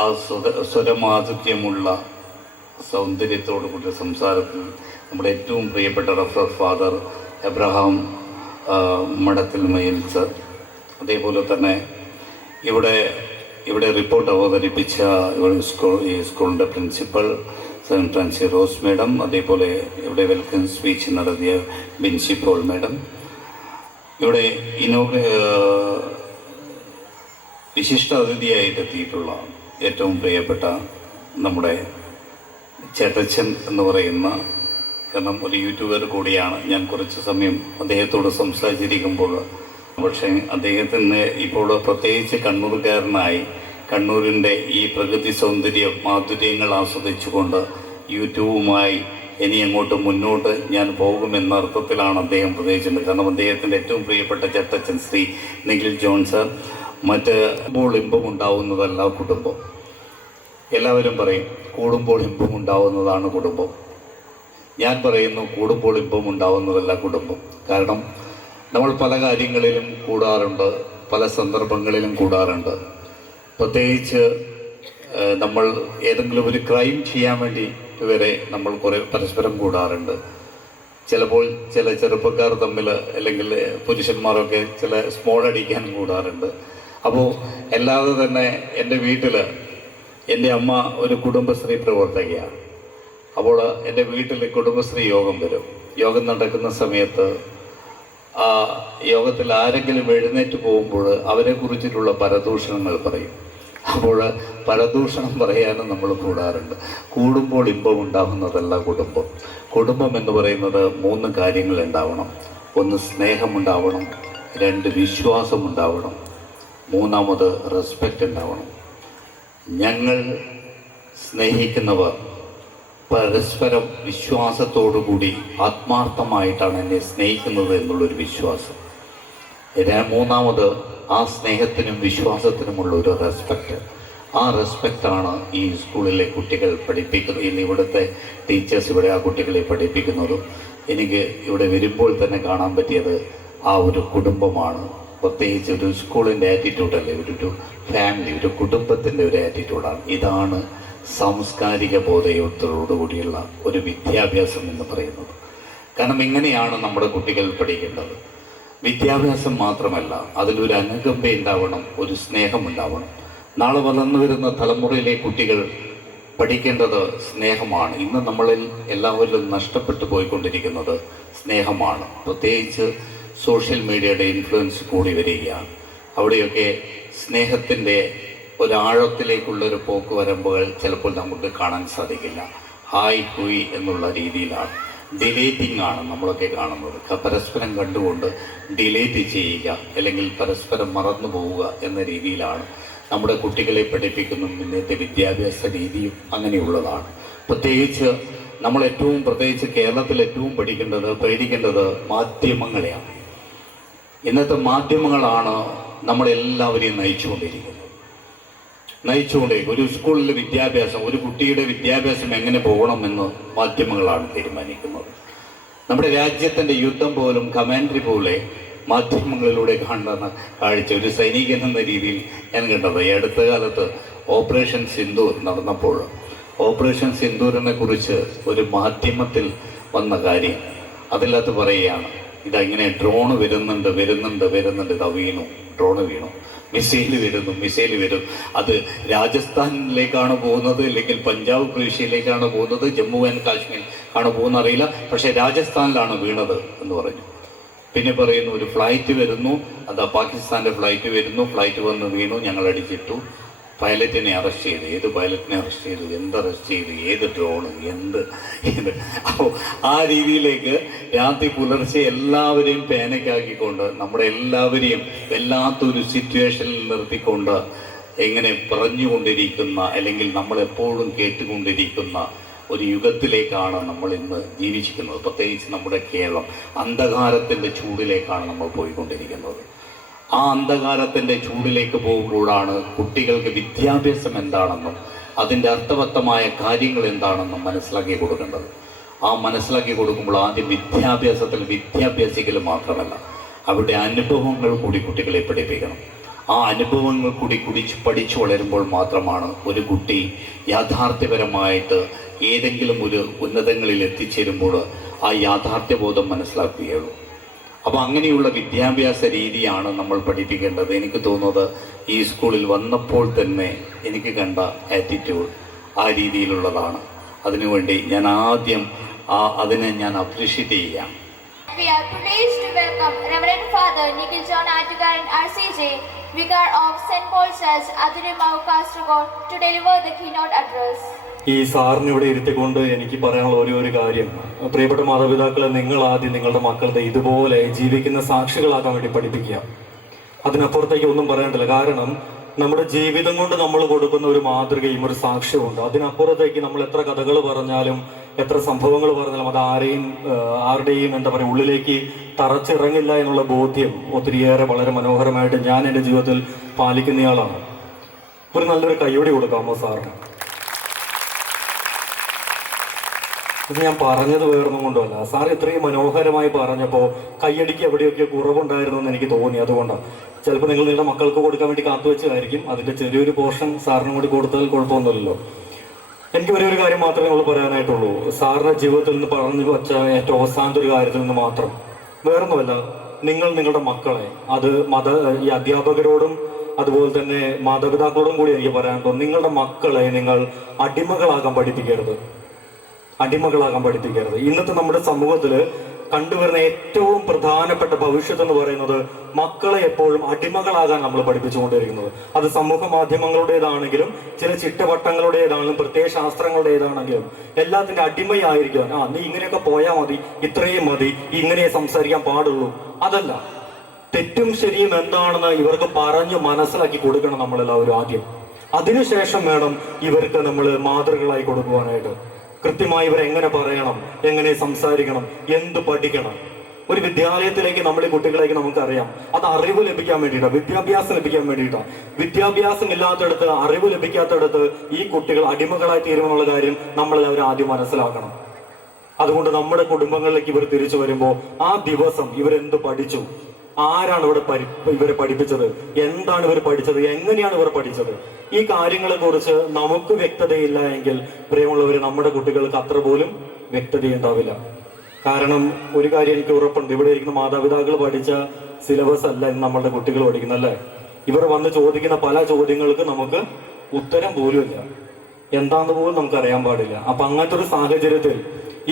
ആ സ്വരമാധുര്യമുള്ള സൗന്ദര്യത്തോടു കൂടിയ സംസാരത്തിൽ നമ്മുടെ ഏറ്റവും പ്രിയപ്പെട്ട റഫർ ഫാദർ എബ്രഹാം മഠത്തിൽ മയിൽസർ, അതേപോലെ തന്നെ ഇവിടെ റിപ്പോർട്ട് അവതരിപ്പിച്ച ഈ സ്കൂളിൻ്റെ principal saint Francis Rose madam, അതേപോലെ ഇവിടെ വെൽക്കം സ്പീച്ച് നടത്തിയ ബിൻസി പോൾ മേഡം, ഇവിടെ വിശിഷ്ട അതിഥിയായിട്ട് എത്തിയിട്ടുള്ള ഏറ്റവും പ്രിയപ്പെട്ട നമ്മുടെ ചേട്ടച്ചൻ എന്ന് പറയുന്ന, കാരണം ഒരു യൂട്യൂബർ കൂടിയാണ്, ഞാൻ കുറച്ച് സമയം അദ്ദേഹത്തോട് സംസാരിച്ചിരിക്കുമ്പോൾ, പക്ഷേ അദ്ദേഹത്തിന് ഇപ്പോൾ പ്രത്യേകിച്ച് കണ്ണൂർക്കാരനായി കണ്ണൂരിൻ്റെ ഈ പ്രകൃതി സൗന്ദര്യ മാധുര്യങ്ങൾ ആസ്വദിച്ചുകൊണ്ട് യൂട്യൂബുമായി ഇനി അങ്ങോട്ട് മുന്നോട്ട് ഞാൻ പോകുമെന്ന അർത്ഥത്തിലാണ് അദ്ദേഹം പ്രത്യേകിച്ചിട്ടുണ്ട്. കാരണം അദ്ദേഹത്തിൻ്റെ ഏറ്റവും പ്രിയപ്പെട്ട ചേട്ടച്ചൻ ശ്രീ നിഖിൽ ജോൺ സർ, മറ്റ് ഇമ്പമുണ്ടാവുന്നതല്ല കുടുംബം. എല്ലാവരും പറയും കൂടുമ്പോൾ ഇമ്പമുണ്ടാവുന്നതാണ് കുടുംബം. ഞാൻ പറയുന്നു കൂടുമ്പോൾ ഇമ്പമുണ്ടാവുന്നതല്ല കുടുംബം. കാരണം നമ്മൾ പല കാര്യങ്ങളിലും കൂടാറുണ്ട്, പല സന്ദർഭങ്ങളിലും കൂടാറുണ്ട്. പ്രത്യേകിച്ച് നമ്മൾ ഏതെങ്കിലും ഒരു ക്രൈം ചെയ്യാൻ വേണ്ടി വരെ നമ്മൾ കുറേ പരസ്പരം കൂടാറുണ്ട്. ചിലപ്പോൾ ചില ചെറുപ്പക്കാർ തമ്മിൽ അല്ലെങ്കിൽ പുരുഷന്മാരൊക്കെ ചില സ്മോൾ അടിക്കാൻ കൂടാറുണ്ട്. അപ്പോൾ അല്ലാതെ തന്നെ എൻ്റെ വീട്ടിൽ എൻ്റെ അമ്മ ഒരു കുടുംബശ്രീ പ്രവർത്തകയാണ്. അപ്പോൾ എൻ്റെ വീട്ടിൽ കുടുംബശ്രീ യോഗം വരും. യോഗം നടക്കുന്ന സമയത്ത് ആ യോഗത്തിൽ ആരെങ്കിലും എഴുന്നേറ്റ് പോകുമ്പോൾ അവരെക്കുറിച്ചിട്ടുള്ള പരദൂഷണങ്ങൾ പറയും. അപ്പോൾ പരദൂഷണം പറയാനും നമ്മൾ കൂടാറുണ്ട്. കൂടുമ്പോൾ ഇമ്പമുണ്ടാകുന്നതല്ല കുടുംബം. കുടുംബം എന്ന് പറയുന്നത് 3 കാര്യങ്ങൾ ഉണ്ടാവണം. 1 സ്നേഹമുണ്ടാവണം, 2 വിശ്വാസമുണ്ടാവണം, 3 റെസ്പെക്റ്റ് ഉണ്ടാവണം. ഞങ്ങൾ സ്നേഹിക്കുന്നവർ പരസ്പരം വിശ്വാസത്തോടുകൂടി ആത്മാർത്ഥമായിട്ടാണ് എന്നെ സ്നേഹിക്കുന്നത് എന്നുള്ളൊരു വിശ്വാസം. 3 ആ സ്നേഹത്തിനും വിശ്വാസത്തിനുമുള്ള ഒരു റെസ്പെക്റ്റ്. ആ റെസ്പെക്റ്റാണ് ഈ സ്കൂളിലെ കുട്ടികൾ പഠിപ്പിക്കുന്നത്. ഇന്ന് ഇവിടുത്തെ ടീച്ചേഴ്സ് ഇവിടെ ആ കുട്ടികളെ പഠിപ്പിക്കുന്നതും എനിക്ക് ഇവിടെ വരുമ്പോൾ തന്നെ കാണാൻ പറ്റിയത് ആ ഒരു കുടുംബമാണ്. പ്രത്യേകിച്ച് ഒരു സ്കൂളിൻ്റെ ആറ്റിറ്റ്യൂഡല്ലേ, ഒരു ഫാമിലി, ഒരു കുടുംബത്തിൻ്റെ ഒരു ആറ്റിറ്റ്യൂഡാണ്. ഇതാണ് സാംസ്കാരിക ബോധയോടോടുകൂടിയുള്ള ഒരു വിദ്യാഭ്യാസം എന്ന് പറയുന്നത്. കാരണം ഇങ്ങനെയാണ് നമ്മുടെ കുട്ടികൾ പഠിക്കേണ്ടത്. വിദ്യാഭ്യാസം മാത്രമല്ല, അതിലൊരു അനുകമ്പ ഉണ്ടാവണം, ഒരു സ്നേഹമുണ്ടാവണം. നാളെ വളർന്നു വരുന്ന തലമുറയിലെ കുട്ടികൾ പഠിക്കേണ്ടത് സ്നേഹമാണ്. ഇന്ന് നമ്മളിൽ എല്ലാവരിലും നഷ്ടപ്പെട്ടു പോയിക്കൊണ്ടിരിക്കുന്നത് സ്നേഹമാണ്. പ്രത്യേകിച്ച് സോഷ്യൽ മീഡിയയുടെ ഇൻഫ്ലുവൻസ് കൂടി വരികയാണ്. അവിടെയൊക്കെ സ്നേഹത്തിൻ്റെ ഒരാഴത്തിലേക്കുള്ളൊരു പോക്ക് വരമ്പുകൾ ചിലപ്പോൾ നമുക്ക് കാണാൻ സാധിക്കില്ല. ഹായ് ഹുയ് എന്നുള്ള രീതിയിലാണ്, ഡിലേറ്റിംഗ് ആണ് നമ്മളൊക്കെ കാണുന്നത്. പരസ്പരം കണ്ടുകൊണ്ട് ഡിലേറ്റ് ചെയ്യുക അല്ലെങ്കിൽ പരസ്പരം മറന്നു പോവുക എന്ന രീതിയിലാണ് നമ്മുടെ കുട്ടികളെ പഠിപ്പിക്കുന്ന ഇന്നത്തെ വിദ്യാഭ്യാസ രീതിയും അങ്ങനെയുള്ളതാണ്. പ്രത്യേകിച്ച് പ്രത്യേകിച്ച് കേരളത്തിൽ ഏറ്റവും പേടിക്കേണ്ടത് മാധ്യമങ്ങളെയാണ്. ഇന്നത്തെ മാധ്യമങ്ങളാണ് നമ്മളെല്ലാവരെയും നയിച്ചുകൊണ്ടിരിക്കുന്നത്. ഒരു സ്കൂളിലെ വിദ്യാഭ്യാസം, ഒരു കുട്ടിയുടെ വിദ്യാഭ്യാസം എങ്ങനെ പോകണമെന്ന് മാധ്യമങ്ങളാണ് തീരുമാനിക്കുന്നത്. നമ്മുടെ രാജ്യത്തിൻ്റെ യുദ്ധം പോലും കമാൻഡറി പോലെ മാധ്യമങ്ങളിലൂടെ കാണുന്ന കാഴ്ച ഒരു സൈനികൻ എന്ന രീതിയിൽ ഞാൻ കണ്ടത്. ഈ അടുത്ത കാലത്ത് ഓപ്പറേഷൻ സിന്ദൂർ നടന്നപ്പോൾ ഓപ്പറേഷൻ സിന്ദൂരിനെ കുറിച്ച് ഒരു മാധ്യമത്തിൽ വന്ന കാര്യം അതിനകത്ത് പറയുകയാണ്, ഇതങ്ങനെ ഡ്രോണ് വരുന്നുണ്ട്, ഇതാ വീണു, ഡ്രോണ് വീണു, മിസൈൽ വരും. അത് രാജസ്ഥാനിലേക്കാണ് പോകുന്നത്, അല്ലെങ്കിൽ പഞ്ചാബ് പ്രവിശ്യയിലേക്കാണ് പോകുന്നത്, ജമ്മു ആൻഡ് കാശ്മീർ ആണ് പോകുന്നത് അറിയില്ല, പക്ഷേ രാജസ്ഥാനിലാണ് വീണത് എന്ന് പറഞ്ഞു. പിന്നെ പറയുന്നു ഒരു ഫ്ലൈറ്റ് വരുന്നു, അതാ പാകിസ്ഥാൻ്റെ ഫ്ലൈറ്റ് വരുന്നു, ഫ്ലൈറ്റ് വന്ന് വീണു, ഞങ്ങൾ അടിച്ചിട്ടു, പൈലറ്റിനെ അറസ്റ്റ് ചെയ്തു. ഏത് പൈലറ്റിനെ അറസ്റ്റ് ചെയ്തു, അറസ്റ്റ് ചെയ്തു, ഏത് ഡ്രോണ്, അപ്പോൾ ആ രീതിയിലേക്ക് രാത്രി പുലർച്ചെ എല്ലാവരെയും പാനിക്കാക്കിക്കൊണ്ട് നമ്മുടെ എല്ലാവരെയും വല്ലാത്തൊരു സിറ്റുവേഷനിൽ നിർത്തിക്കൊണ്ട് എങ്ങനെ പറഞ്ഞുകൊണ്ടിരിക്കുന്ന അല്ലെങ്കിൽ നമ്മളെപ്പോഴും കേട്ടുകൊണ്ടിരിക്കുന്ന ഒരു യുഗത്തിലേക്കാണ് നമ്മൾ ഇന്ന് ജീവിച്ചിരിക്കുന്നത്. പ്രത്യേകിച്ച് നമ്മുടെ കേരളം അന്ധകാരത്തിൻ്റെ ചൂടിലേക്കാണ് നമ്മൾ പോയിക്കൊണ്ടിരിക്കുന്നത്. ആ അന്ധകാരത്തിൻ്റെ ചൂടിലേക്ക് പോകുമ്പോഴാണ് കുട്ടികൾക്ക് വിദ്യാഭ്യാസം എന്താണെന്നും അതിൻ്റെ അർത്ഥവത്തമായ കാര്യങ്ങൾ എന്താണെന്നും മനസ്സിലാക്കി കൊടുക്കേണ്ടത്. ആ മനസ്സിലാക്കി കൊടുക്കുമ്പോൾ ആദ്യം വിദ്യാഭ്യാസികൾ മാത്രമല്ല, അവരുടെ അനുഭവങ്ങൾ കൂടി കുട്ടികളെ പഠിപ്പിക്കണം. ആ അനുഭവങ്ങൾ കൂടി പഠിച്ചു വളരുമ്പോൾ മാത്രമാണ് ഒരു കുട്ടി യാഥാർത്ഥ്യപരമായിട്ട് ഏതെങ്കിലും ഒരു ഉന്നതങ്ങളിൽ എത്തിച്ചേരുമ്പോൾ ആ യാഥാർത്ഥ്യബോധം മനസ്സിലാക്കുകയുള്ളൂ. അപ്പോൾ അങ്ങനെയുള്ള വിദ്യാഭ്യാസ രീതിയാണ് നമ്മൾ പഠിപ്പിക്കേണ്ടത്. എനിക്ക് തോന്നുന്നത് ഈ സ്കൂളിൽ വന്നപ്പോൾ തന്നെ എനിക്ക് കണ്ട ആറ്റിറ്റ്യൂഡ് ആ രീതിയിലുള്ളതാണ്. അതിനുവേണ്ടി ഞാൻ ആദ്യം അതിനെ ഞാൻ അപ്രീഷിയേറ്റ് ചെയ്യാം. We are pleased to welcome Reverend Father Nikhil John Artigaran RCJ, Vicar of St. Paul Church, Adhirumau, Kasaragod, to deliver the keynote address. ഈ സാറിന് ഇവിടെ ഇരുത്തിക്കൊണ്ട് എനിക്ക് പറയാനുള്ള ഒരു കാര്യം, പ്രിയപ്പെട്ട മാതാപിതാക്കളെ, നിങ്ങൾ ആദ്യം നിങ്ങളുടെ മക്കളുടെ ഇതുപോലെ ജീവിക്കുന്ന സാക്ഷികളാക്കാൻ വേണ്ടി പഠിപ്പിക്കുക. അതിനപ്പുറത്തേക്ക് ഒന്നും പറയേണ്ടതില്ല. കാരണം നമ്മുടെ ജീവിതം കൊണ്ട് നമ്മൾ കൊടുക്കുന്ന ഒരു മാതൃകയും ഒരു സാക്ഷ്യമുണ്ട്. അതിനപ്പുറത്തേക്ക് നമ്മൾ എത്ര കഥകൾ പറഞ്ഞാലും എത്ര സംഭവങ്ങൾ പറഞ്ഞാലും അത് ആരുടെയും എന്താ പറയുക ഉള്ളിലേക്ക് തറച്ചിറങ്ങില്ല എന്നുള്ള ബോധ്യം ഒത്തിരിയേറെ വളരെ മനോഹരമായിട്ട് ഞാൻ എൻ്റെ ജീവിതത്തിൽ പാലിക്കുന്നയാളാണ്. ഒരു നല്ലൊരു കൈയോടെ കൊടുക്കാമോ സാറിന്? ഇത് ഞാൻ പറഞ്ഞത് വേറൊന്നും കൊണ്ടുമല്ല, സാർ ഇത്രയും മനോഹരമായി പറഞ്ഞപ്പോൾ കൈയടിക്ക് എവിടെയൊക്കെ കുറവുണ്ടായിരുന്നു എന്ന് എനിക്ക് തോന്നി. അതുകൊണ്ടാണ് ചിലപ്പോൾ നിങ്ങൾ നിങ്ങളുടെ മക്കൾക്ക് കൊടുക്കാൻ വേണ്ടി കാത്തുവെച്ചതായിരിക്കും. അതിൻ്റെ ചെറിയൊരു പോർഷൻ സാറിനും കൂടി കൊടുത്തതിൽ കുഴപ്പമൊന്നുമില്ലല്ലോ. എനിക്ക് ഒരു കാര്യം മാത്രമേ ഉള്ളൂ പറയാനായിട്ടുള്ളൂ. സാറിൻ്റെ ജീവിതത്തിൽ നിന്ന് പറഞ്ഞു വച്ച ഏറ്റവും അവസാനത്തെ ഒരു കാര്യത്തിൽ നിന്ന് മാത്രം, വേറൊന്നുമല്ല, നിങ്ങളുടെ മക്കളെ, അത് ഈ അധ്യാപകരോടും അതുപോലെ തന്നെ മാതാപിതാക്കളോടും കൂടി എനിക്ക് പറയാനുള്ളൂ, നിങ്ങളുടെ മക്കളെ നിങ്ങൾ അടിമകളാകാൻ പഠിപ്പിക്കരുത്. ഇന്നത്തെ നമ്മുടെ സമൂഹത്തിൽ കണ്ടുവരുന്ന ഏറ്റവും പ്രധാനപ്പെട്ട ഭവിഷ്യത്ത് എന്ന് പറയുന്നത് മക്കളെ എപ്പോഴും അടിമകളാകാൻ നമ്മൾ പഠിപ്പിച്ചുകൊണ്ടിരിക്കുന്നത്. അത് സമൂഹ മാധ്യമങ്ങളുടേതാണെങ്കിലും ചില ചിട്ടവട്ടങ്ങളുടേതാണെങ്കിലും പ്രത്യയശാസ്ത്രങ്ങളുടേതാണെങ്കിലും എല്ലാത്തിൻ്റെ അടിമയായിരിക്കാൻ. നീ ഇങ്ങനെയൊക്കെ പോയാൽ മതി, ഇത്രയും മതി, ഇങ്ങനെ സംസാരിക്കാൻ പാടുള്ളൂ. അതല്ല, തെറ്റും ശരിയും എന്താണെന്ന് ഇവർക്ക് പറഞ്ഞു മനസ്സിലാക്കി കൊടുക്കണം നമ്മളെല്ലാവരും ആദ്യം. അതിനുശേഷം വേണം ഇവർക്ക് നമ്മൾ മാതൃകളായി കൊടുക്കുവാനായിട്ട്. കൃത്യമായി ഇവരെങ്ങനെ പറയണം, എങ്ങനെ സംസാരിക്കണം, എന്ത് പഠിക്കണം. ഒരു വിദ്യാലയത്തിലേക്ക് നമ്മുടെ കുട്ടികളേക്ക് നമുക്കറിയാം, അത് അറിവ് ലഭിക്കാൻ വേണ്ടിയിട്ടാണ്, വിദ്യാഭ്യാസം ലഭിക്കാൻ വേണ്ടിയിട്ടാണ്. വിദ്യാഭ്യാസം ഇല്ലാത്തടത്ത്, അറിവ് ലഭിക്കാത്തടത്ത് ഈ കുട്ടികൾ അടിമകളായി തീരുമെന്നുള്ള കാര്യം നമ്മളെല്ലാവരും ആദ്യം മനസ്സിലാക്കണം. അതുകൊണ്ട് നമ്മുടെ കുടുംബങ്ങളിലേക്ക് ഇവർ തിരിച്ചു വരുമ്പോൾ ആ ദിവസം ഇവരെന്ത് പഠിച്ചു, ആരാണ് ഇവരെ പഠിപ്പിച്ചത്, എന്താണ് ഇവർ പഠിച്ചത്, എങ്ങനെയാണ് ഇവർ പഠിച്ചത്, ഈ കാര്യങ്ങളെ കുറിച്ച് നമുക്ക് വ്യക്തതയില്ല എങ്കിൽ പ്രിയമുള്ളവർ, നമ്മുടെ കുട്ടികൾക്ക് അത്ര പോലും വ്യക്തതയുണ്ടാവില്ല. കാരണം ഒരു കാര്യം എനിക്ക് ഉറപ്പുണ്ട്, ഇവിടെ ഇരിക്കുന്ന മാതാപിതാക്കൾ പഠിച്ച സിലബസ് അല്ല ഇന്ന് നമ്മളുടെ കുട്ടികൾ പഠിക്കുന്നല്ലേ. ഇവർ വന്ന് ചോദിക്കുന്ന പല ചോദ്യങ്ങൾക്ക് നമുക്ക് ഉത്തരം പോലും ഇല്ല, എന്താണെന്ന് പോലും നമുക്ക് അറിയാൻ പാടില്ല. അപ്പൊ അങ്ങനത്തെ ഒരു സാഹചര്യത്തിൽ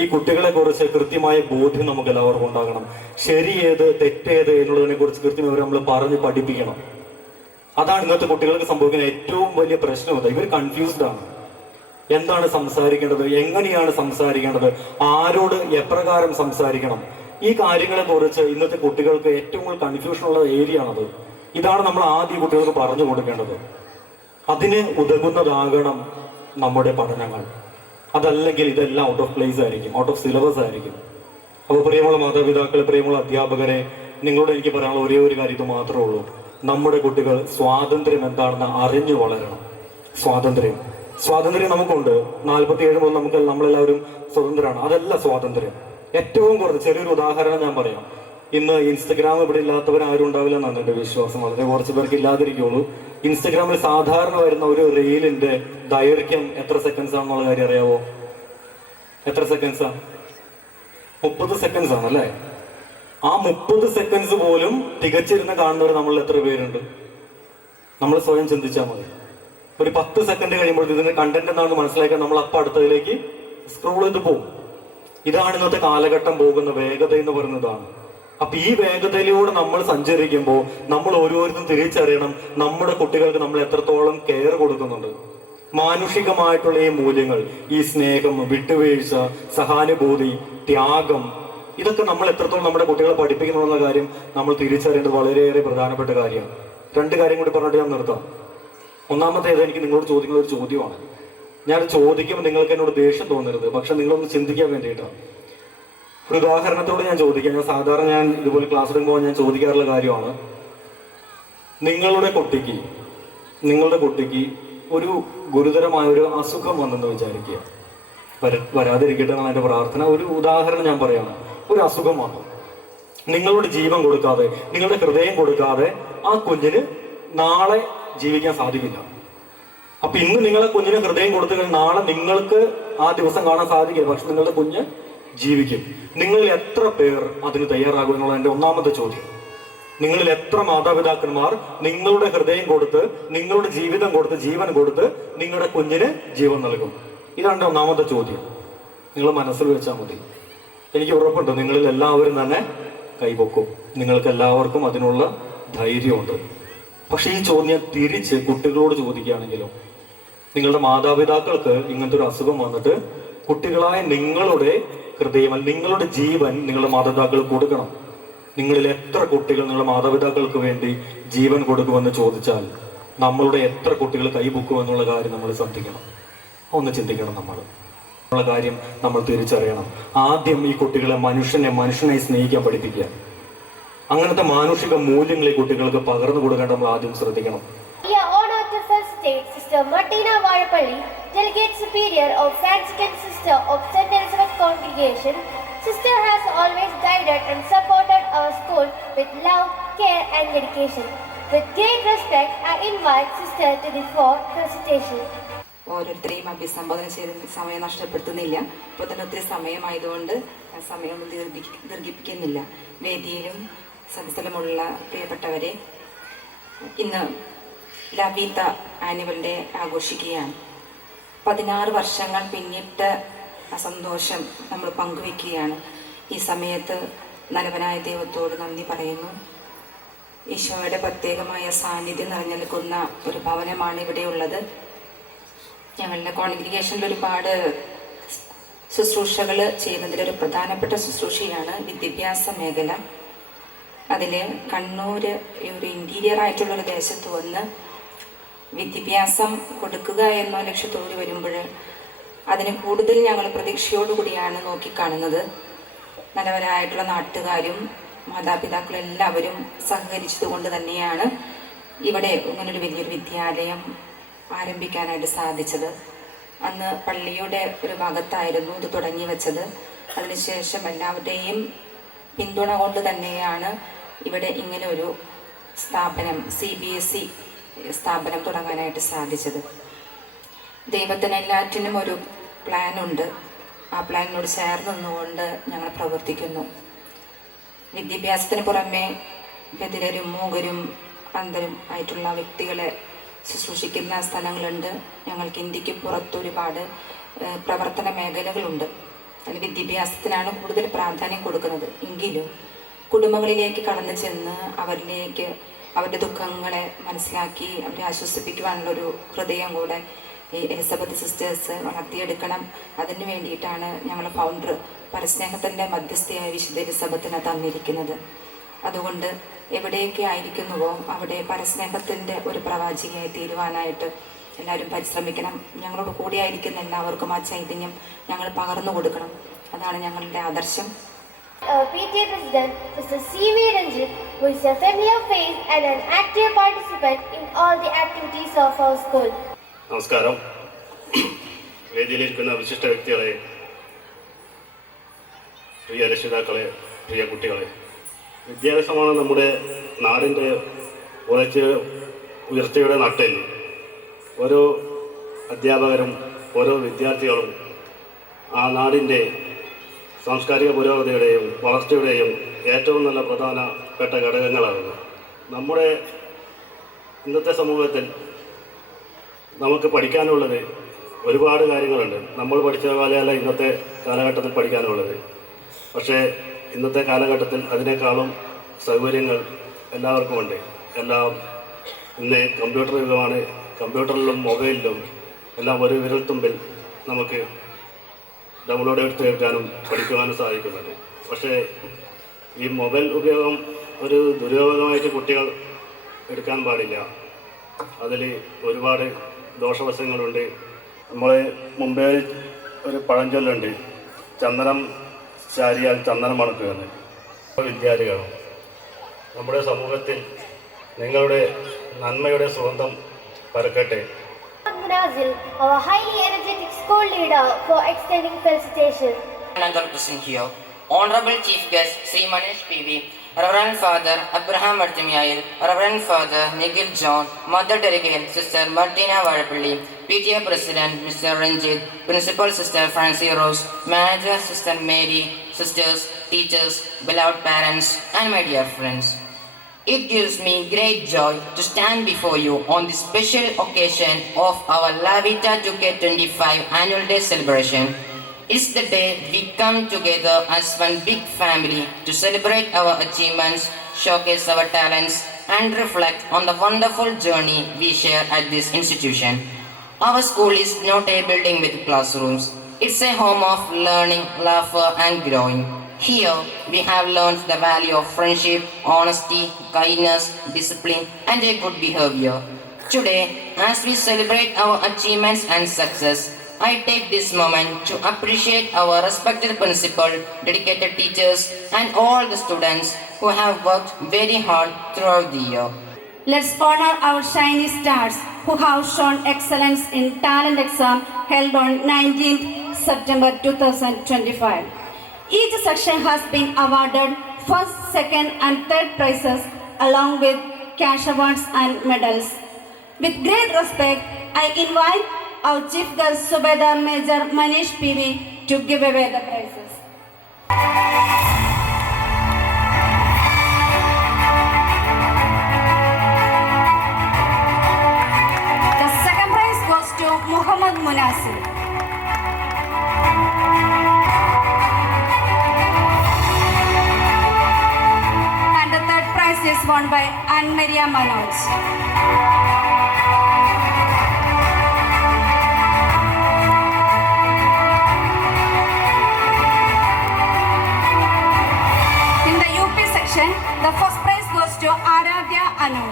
ഈ കുട്ടികളെ കുറിച്ച് കൃത്യമായ ബോധ്യം നമുക്ക് എല്ലാവർക്കും ഉണ്ടാകണം. ശരിയേത് തെറ്റേത് എന്നുള്ളതിനെ കുറിച്ച് കൃത്യമായി നമ്മൾ പറഞ്ഞ് പഠിപ്പിക്കണം. അതാണ് ഇന്നത്തെ കുട്ടികൾക്ക് സംഭവിക്കുന്ന ഏറ്റവും വലിയ പ്രശ്നം. ഇവർ കൺഫ്യൂസ്ഡ് ആണ്. എന്താണ് സംസാരിക്കേണ്ടത്, എങ്ങനെയാണ് സംസാരിക്കേണ്ടത്, ആരോട് എപ്രകാരം സംസാരിക്കണം, ഈ കാര്യങ്ങളെ കുറിച്ച് ഇന്നത്തെ കുട്ടികൾക്ക് ഏറ്റവും കൂടുതൽ കൺഫ്യൂഷൻ ഉള്ള ഏരിയ ആണത്. ഇതാണ് നമ്മൾ ആദ്യം കുട്ടികൾക്ക് പറഞ്ഞു കൊടുക്കേണ്ടത്. അതിന് ഉതകുന്നതാകണം നമ്മുടെ പഠനങ്ങൾ. അതല്ലെങ്കിൽ ഇതെല്ലാം ഔട്ട് ഓഫ് പ്ലേസ് ആയിരിക്കും, ഔട്ട് ഓഫ് സിലബസ് ആയിരിക്കും. അപ്പോൾ പ്രിയമുള്ള മാതാപിതാക്കളെ, പ്രിയമുള്ള അധ്യാപകരെ, നിങ്ങളോട് എനിക്ക് പറയാനുള്ള ഒരേ ഒരു കാര്യം ഇത് മാത്രമേ ഉള്ളൂ. നമ്മുടെ കുട്ടികൾ സ്വാതന്ത്ര്യം എന്താണെന്ന് അറിഞ്ഞു വളരണം. സ്വാതന്ത്ര്യം നമുക്കുണ്ട്. 47 മുതൽ നമ്മളെല്ലാവരും സ്വതന്ത്രരാണ്. അതല്ല സ്വാതന്ത്ര്യം. ഏറ്റവും കുറഞ്ഞ ചെറിയൊരു ഉദാഹരണം ഞാൻ പറയാം. ഇന്ന് ഇൻസ്റ്റഗ്രാം ഇവിടെ ഇല്ലാത്തവരാരും ഉണ്ടാവില്ല എന്നാണ് എൻ്റെ വിശ്വാസം. വളരെ കുറച്ച് പേർക്ക് ഇല്ലാതിരിക്കുള്ളൂ. ഇൻസ്റ്റഗ്രാമിൽ സാധാരണ വരുന്ന ഒരു റീലിന്റെ ദൈർഘ്യം എത്ര സെക്കൻഡ്സ് ആണെന്നുള്ള കാര്യം അറിയാവോ? എത്ര സെക്കൻഡ്സാ? 30 സെക്കൻഡ്സ് ആണല്ലേ. ആ 30 സെക്കൻഡ്സ് പോലും തികച്ചിരുന്ന് കാണുന്നവർ നമ്മളിൽ എത്ര പേരുണ്ട്? നമ്മൾ സ്വയം ചിന്തിച്ചാൽ മതി. ഒരു 10 സെക്കൻഡ് കഴിയുമ്പോൾ ഇതിന്റെ കണ്ടന്റ് എന്താണെന്ന് മനസ്സിലാക്കാൻ നമ്മൾ അപ്പം അടുത്തതിലേക്ക് സ്ക്രോൾ ചെയ്ത് പോകും. ഇതാണ് ഇന്നത്തെ കാലഘട്ടം പോകുന്ന വേഗത എന്ന് പറയുന്നതാണ്. അപ്പൊ ഈ വേഗതയിലൂടെ നമ്മൾ സഞ്ചരിക്കുമ്പോൾ നമ്മൾ ഓരോരുത്തരും തിരിച്ചറിയണം നമ്മുടെ കുട്ടികൾക്ക് നമ്മൾ എത്രത്തോളം കെയർ കൊടുക്കുന്നുണ്ട്. മാനുഷികമായിട്ടുള്ള ഈ മൂല്യങ്ങൾ, ഈ സ്നേഹം, വിട്ടുവീഴ്ച, സഹാനുഭൂതി, ത്യാഗം, ഇതൊക്കെ നമ്മൾ എത്രത്തോളം നമ്മുടെ കുട്ടികളെ പഠിപ്പിക്കുന്നുള്ള കാര്യം നമ്മൾ തിരിച്ചറിയേണ്ടത് വളരെയേറെ പ്രധാനപ്പെട്ട കാര്യമാണ്. 2 കാര്യം കൂടി പറഞ്ഞിട്ട് ഞാൻ നിർത്താം. ഒന്നാമത്തേത്, എനിക്ക് നിങ്ങളോട് ചോദിക്കുന്ന ഒരു ചോദ്യമാണ്. ഞാൻ ചോദിക്കുമ്പോൾ നിങ്ങൾക്ക് എന്നോട് ദേഷ്യം തോന്നരുത്, പക്ഷെ നിങ്ങളൊന്ന് ചിന്തിക്കാൻ വേണ്ടിയിട്ടാണ്. ഒരു ഉദാഹരണത്തോട് ഞാൻ ചോദിക്കാം. സാധാരണ ഞാൻ ഇതുപോലെ ക്ലാസ് എടുക്കുമ്പോൾ ഞാൻ ചോദിക്കാറുള്ള കാര്യമാണ്, നിങ്ങളുടെ കുട്ടിക്ക് ഒരു ഗുരുതരമായ ഒരു അസുഖം വന്നെന്ന് വിചാരിക്കുക. വരാതിരിക്കട്ടെ എന്നാണ് എൻ്റെ പ്രാർത്ഥന. ഒരു ഉദാഹരണം ഞാൻ പറയാണ്. ഒരു അസുഖം വന്നു, നിങ്ങളുടെ ജീവൻ കൊടുക്കാതെ, നിങ്ങളുടെ ഹൃദയം കൊടുക്കാതെ ആ കുഞ്ഞിന് നാളെ ജീവിക്കാൻ സാധിക്കില്ല. അപ്പൊ ഇന്ന് നിങ്ങളെ കുഞ്ഞിന് ഹൃദയം കൊടുത്തു കഴിഞ്ഞാൽ നാളെ നിങ്ങൾക്ക് ആ ദിവസം കാണാൻ സാധിക്കില്ല, പക്ഷെ നിങ്ങളുടെ കുഞ്ഞ് ജീവിക്കും. നിങ്ങളിൽ എത്ര പേർ അതിന് തയ്യാറാകും എന്നുള്ള എൻ്റെ ഒന്നാമത്തെ ചോദ്യം. നിങ്ങളിൽ എത്ര മാതാപിതാക്കന്മാർ നിങ്ങളുടെ ഹൃദയം കൊടുത്ത്, നിങ്ങളുടെ ജീവിതം കൊടുത്ത്, ജീവൻ കൊടുത്ത് നിങ്ങളുടെ കുഞ്ഞിന് ജീവൻ നൽകും? ഇതാണ് എൻ്റെ ഒന്നാമത്തെ ചോദ്യം. നിങ്ങൾ മനസ്സിൽ വെച്ചാൽ മതി. എനിക്ക് ഉറപ്പുണ്ട് നിങ്ങളിൽ എല്ലാവരും തന്നെ കൈപൊക്കും. നിങ്ങൾക്ക് എല്ലാവർക്കും അതിനുള്ള ധൈര്യമുണ്ട്. പക്ഷേ ഈ ചോദ്യം തിരിച്ച് കുട്ടികളോട് ചോദിക്കുകയാണെങ്കിലും, നിങ്ങളുടെ മാതാപിതാക്കൾക്ക് ഇങ്ങനത്തെ ഒരു അസുഖം വന്നിട്ട് കുട്ടികളായ നിങ്ങളുടെ ഹൃദയം, നിങ്ങളുടെ ജീവൻ നിങ്ങളുടെ മാതാപിതാക്കൾക്ക് കൊടുക്കണം. നിങ്ങളിൽ എത്ര കുട്ടികൾ നിങ്ങളുടെ മാതാപിതാക്കൾക്ക് വേണ്ടി ജീവൻ കൊടുക്കുമെന്ന് ചോദിച്ചാൽ നമ്മളുടെ എത്ര കുട്ടികൾ കൈപൊക്കുമെന്നുള്ള കാര്യം നമ്മൾ ശ്രദ്ധിക്കണം, ഒന്ന് ചിന്തിക്കണം. ഉള്ള കാര്യം നമ്മൾ തിരിച്ചറിയണം. ആദ്യം ഈ കുട്ടികളെ മനുഷ്യനെ സ്നേഹിക്കാൻ പഠിപ്പിക്കുക. അങ്ങനത്തെ മാനുഷിക മൂല്യങ്ങൾ ഈ കുട്ടികൾക്ക് പകർന്നു കൊടുക്കാൻ നമ്മൾ ആദ്യം ശ്രദ്ധിക്കണം. We are honored to felicitate Sister Martina Varapalli, Delegate Superior of Franciscan Sister of St. Elizabeth Congregation. Sister has always guided and supported our school with love, care and dedication. With great respect, I invite Sister to the floor for felicitation. ഓരോരുത്തരെയും അഭിസംബോധന ചെയ്ത് സമയം നഷ്ടപ്പെടുത്തുന്നില്ല. ഇപ്പോൾ തന്നെ ഒത്തിരി സമയമായതുകൊണ്ട് സമയമൊന്നും ദീർഘിപ്പിക്കുന്നില്ല. വേദിയിലും സദസ്സിലുമുള്ള പ്രിയപ്പെട്ടവരെ, ഇന്ന് ലവീത്ത ആനുവൽ ഡേ ആഘോഷിക്കുകയാണ്. 16 വർഷങ്ങൾ പിന്നിട്ട സന്തോഷം നമ്മൾ പങ്കുവെക്കുകയാണ്. ഈ സമയത്ത് നല്ലവനായ ദൈവത്തോട് നന്ദി പറയുന്നു. ഈശോയുടെ പ്രത്യേകമായ സാന്നിധ്യം നിറഞ്ഞു നിൽക്കുന്ന ഒരു ഭവനമാണ് ഇവിടെയുള്ളത്. ഞങ്ങളുടെ കോൺഗ്രിഗേഷനിൽ ഒരുപാട് ശുശ്രൂഷകൾ ചെയ്യുന്നതിലൊരു പ്രധാനപ്പെട്ട ശുശ്രൂഷയാണ് വിദ്യാഭ്യാസ മേഖല. അതിൽ കണ്ണൂർ ഒരു ഇൻറ്റീരിയർ ആയിട്ടുള്ളൊരു ദേശത്ത് വന്ന് വിദ്യാഭ്യാസം കൊടുക്കുക എന്ന ലക്ഷ്യത്തോട് വരുമ്പോൾ അതിന് കൂടുതൽ ഞങ്ങൾ പ്രതീക്ഷയോടുകൂടിയാണ് നോക്കിക്കാണുന്നത്. നല്ലവരായിട്ടുള്ള നാട്ടുകാരും മാതാപിതാക്കളും എല്ലാവരും സഹകരിച്ചതുകൊണ്ട് തന്നെയാണ് ഇവിടെ ഇങ്ങനൊരു വലിയൊരു വിദ്യാലയം ആരംഭിക്കാനായിട്ട് സാധിച്ചത്. അന്ന് പള്ളിയുടെ ഒരു ഭാഗത്തായിരുന്നു ഇത് തുടങ്ങി വെച്ചത്. അതിനുശേഷം എല്ലാവരുടെയും പിന്തുണ കൊണ്ട് തന്നെയാണ് ഇവിടെ ഇങ്ങനെ ഒരു സ്ഥാപനം, CBSE സ്ഥാപനം തുടങ്ങാനായിട്ട് സാധിച്ചത്. ദൈവത്തിന് എല്ലാറ്റിനും ഒരു പ്ലാനുണ്ട്. ആ പ്ലാനിനോട് ചേർന്ന് നിന്നുകൊണ്ട് ഞങ്ങൾ പ്രവർത്തിക്കുന്നു. വിദ്യാഭ്യാസത്തിന് പുറമെ ബധിരരും മൂകരും അന്ധരും ആയിട്ടുള്ള വ്യക്തികളെ ശുശ്രൂഷിക്കുന്ന സ്ഥലങ്ങളുണ്ട്. ഞങ്ങൾക്ക് ഇന്ത്യക്ക് പുറത്തൊരുപാട് പ്രവർത്തന മേഖലകളുണ്ട്. അതിൽ വിദ്യാഭ്യാസത്തിനാണ് കൂടുതൽ പ്രാധാന്യം കൊടുക്കുന്നത്. എങ്കിലും കുടുംബങ്ങളിലേക്ക് കടന്നു ചെന്ന് അവരിലേക്ക് അവരുടെ ദുഃഖങ്ങളെ മനസ്സിലാക്കി അവരെ ആശ്വസിപ്പിക്കുവാനുള്ളൊരു ഹൃദയം കൂടെ ഈ എലിസബത്ത് സിസ്റ്റേഴ്സ് വളർത്തിയെടുക്കണം. അതിന് വേണ്ടിയിട്ടാണ് ഞങ്ങളുടെ ഫൗണ്ടർ പരസ്നേഹത്തിൻ്റെ മധ്യസ്ഥയായ വിശുദ്ധ എലിസബത്തിനെ തന്നിരിക്കുന്നത്. അതുകൊണ്ട് എവിടെയൊക്കെ ആയിരിക്കുന്നുവോ അവിടെ പരസ്നേഹത്തിൻ്റെ ഒരു പ്രവാചികയായി തീരുവാനായിട്ട് എല്ലാവരും പരിശ്രമിക്കണം. ഞങ്ങളോട് കൂടിയായിരിക്കുന്ന എല്ലാവർക്കും ആ ചൈതന്യം ഞങ്ങൾ പകർന്നു കൊടുക്കണം. അതാണ് ഞങ്ങളുടെ ആദർശം. PTA President Mr. C.V. Ranjit, who is a familiar face and an active participant in all the activities of our school. നമസ്കാരം. വേദിയിലിരിക്കുന്ന വിശിഷ്ട വ്യക്തികളെ, പ്രിയ രക്ഷിതാക്കളെ, പ്രിയ കുട്ടികളെ, വിദ്യാഭ്യാസമാണ് നമ്മുടെ നാടിൻ്റെ ഉയർച്ചയുടെ നട്ടെല്ല്. ഓരോ അധ്യാപകരും ഓരോ വിദ്യാർത്ഥികളും ആ നാടിൻ്റെ സാംസ്കാരിക പുരോഗതിയുടെയും വളർച്ചയുടെയും ഏറ്റവും നല്ല പ്രധാനപ്പെട്ട ഘടകങ്ങളാണ്. നമ്മുടെ ഇന്നത്തെ സമൂഹത്തിൽ നമുക്ക് പഠിക്കാനുള്ളത് ഒരുപാട് കാര്യങ്ങളുണ്ട്. നമ്മൾ പഠിച്ച പോലെയല്ല ഇന്നത്തെ കാലഘട്ടത്തിൽ പഠിക്കാനുള്ളത്. പക്ഷേ ഇന്നത്തെ കാലഘട്ടത്തിൽ അതിനേക്കാളും സൗകര്യങ്ങൾ എല്ലാവർക്കും ഉണ്ട്. എല്ലാം ഇന്ന് കമ്പ്യൂട്ടർ യുഗമാണ്. കമ്പ്യൂട്ടറിലും മൊബൈലിലും എല്ലാം ഒരു വിരൽത്തുമ്പിൽ നമുക്ക് ഡൗൺലോഡ് എടുത്ത് കേൾക്കാനും പഠിക്കുവാനും സാധിക്കുന്നുണ്ട്. പക്ഷേ ഈ മൊബൈൽ ഉപയോഗം ഒരു ദുരുപയോഗമായിട്ട് കുട്ടികൾ എടുക്കാൻ പാടില്ല. അതിൽ ഒരുപാട് ദോഷവശങ്ങളുണ്ട്. നമ്മൾ മുമ്പേ ഒരു പഴഞ്ചൊല്ലുണ്ട്, ചന്ദനം ചാരിയാൽ ചന്ദനം മണക്കുമെന്ന്. വിദ്യാർത്ഥികളും നമ്മുടെ സമൂഹത്തിൽ നിങ്ങളുടെ നന്മയുടെ സുഗന്ധം പരക്കട്ടെ. Nazil, our highly energetic school leader, for extending felicitation. Another person here, Honorable Chief Guest Sri Manish PV, Reverend Father Abraham Artemiayil, Reverend Father Nikhil John, Mother Delegate Sister Martina Varapalli, PTA President Mr. Ranjit, Principal Sister Francie Rose, Manager Sister Mary, Sisters, Teachers, beloved parents, and my dear friends. It gives me great joy to stand before you on this special occasion of our La Vita 2K25 Annual Day celebration. It's the day we come together as one big family to celebrate our achievements, showcase our talents, and reflect on the wonderful journey we share at this institution. Our school is not a building with classrooms. It's a home of learning, laughter, and growing. Here, we have learned the value of friendship, honesty, kindness, discipline, and a good behavior. Today, as we celebrate our achievements and success, I take this moment to appreciate our respected principal, dedicated teachers, and all the students who have worked very hard throughout the year. Let's honor our shiny stars who have shown excellence in talent exam held on 19th September 2025. Each section has been awarded first, second and third prizes along with cash awards and medals. With great respect, I invite our Chief Guest Subedar Major Manish PV to give away the prizes. The second prize goes to Muhammad Munasir. And the third prize is won by Anne Maria Manoj. In the UP section, the first prize goes to Aradhya Anu.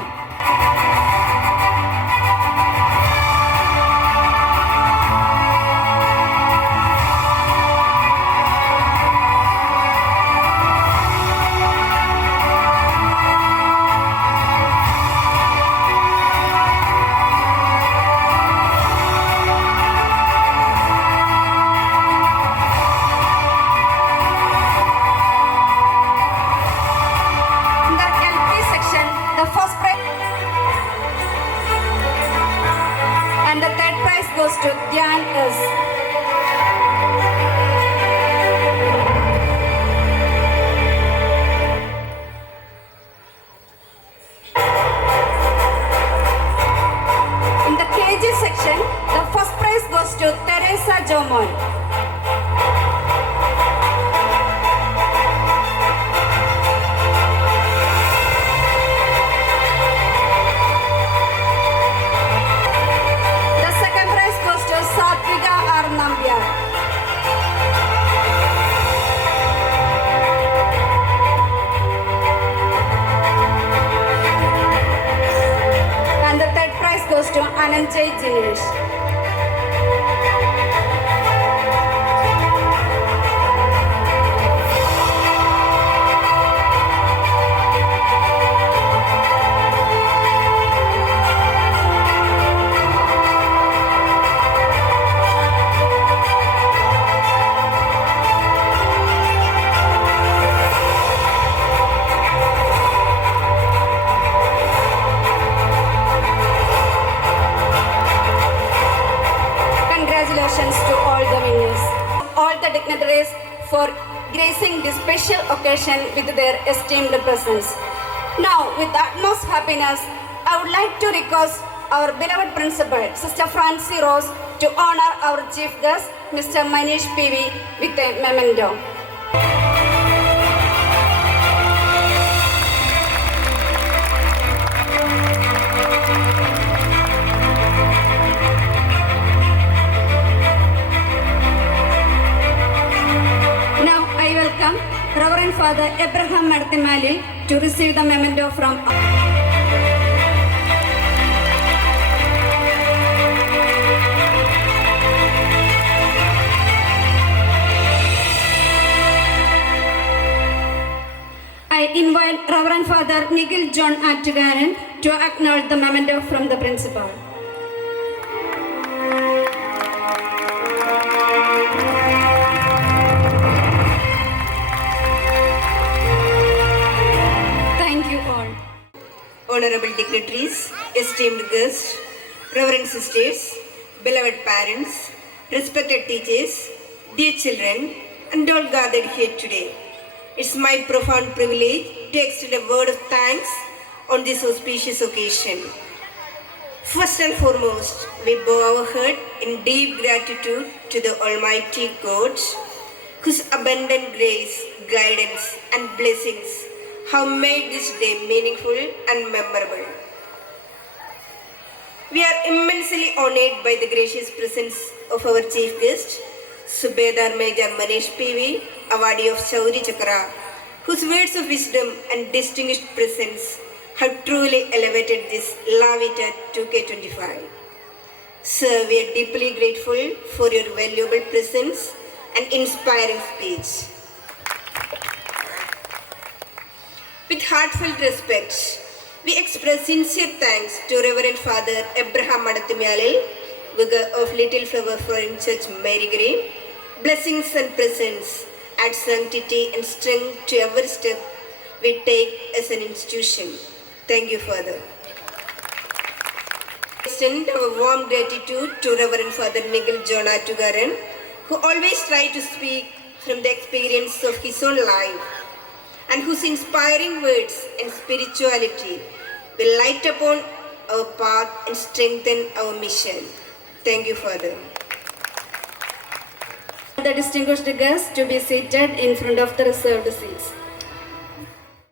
In the LP section, the first prize and the third prize goes to Dhyan S. In the KG section, the first prize goes to Teresa Jomon. The second prize goes to Satvika R. Nambiar. And the third prize goes to Ananjay Jinesh. Congratulations to all the winners, all the dignitaries for gracing this special occasion with their esteemed presence. Now, with the utmost happiness, I would like to request our beloved principal, Sister Francie Rose, to honor our chief guest, Mr. Manish PV, with a memento. Now I welcome Reverend Father Abraham Martimali to receive the memento from I invite Reverend Father Nikhil John Attugaran to acknowledge the memento from the principal. Thank you all. Honorable dignitaries, esteemed guests, reverend sisters, beloved parents, respected teachers, dear children, and all gathered here today. It's my profound privilege to extend a word of thanks on this auspicious occasion. First and foremost, we bow our head in deep gratitude to the Almighty God, whose abundant grace, guidance, and blessings have made this day meaningful and memorable. We are immensely honored by the gracious presence of our chief guest, Subedar Major Manish PV, awardee of Shauri Chakra, whose words of wisdom and distinguished presence have truly elevated this lavitud 2K25. Sir, we are deeply grateful for your valuable presence and inspiring speech. With heartfelt respect, we express sincere thanks to Reverend Father Abraham Madathimyalil, vicar of Little Flower Foreign Church, Marygreen. Blessings and presence add sanctity and strength to every step we take as an institution. Thank you, Father. Extend our warm gratitude to Reverend Father Nigel John Atugaran, who always tried to speak from the experience of his own life, and whose inspiring words and spirituality will light upon our path and strengthen our mission. Thank you, Father. The distinguished guests to be seated in front of the reserved seats.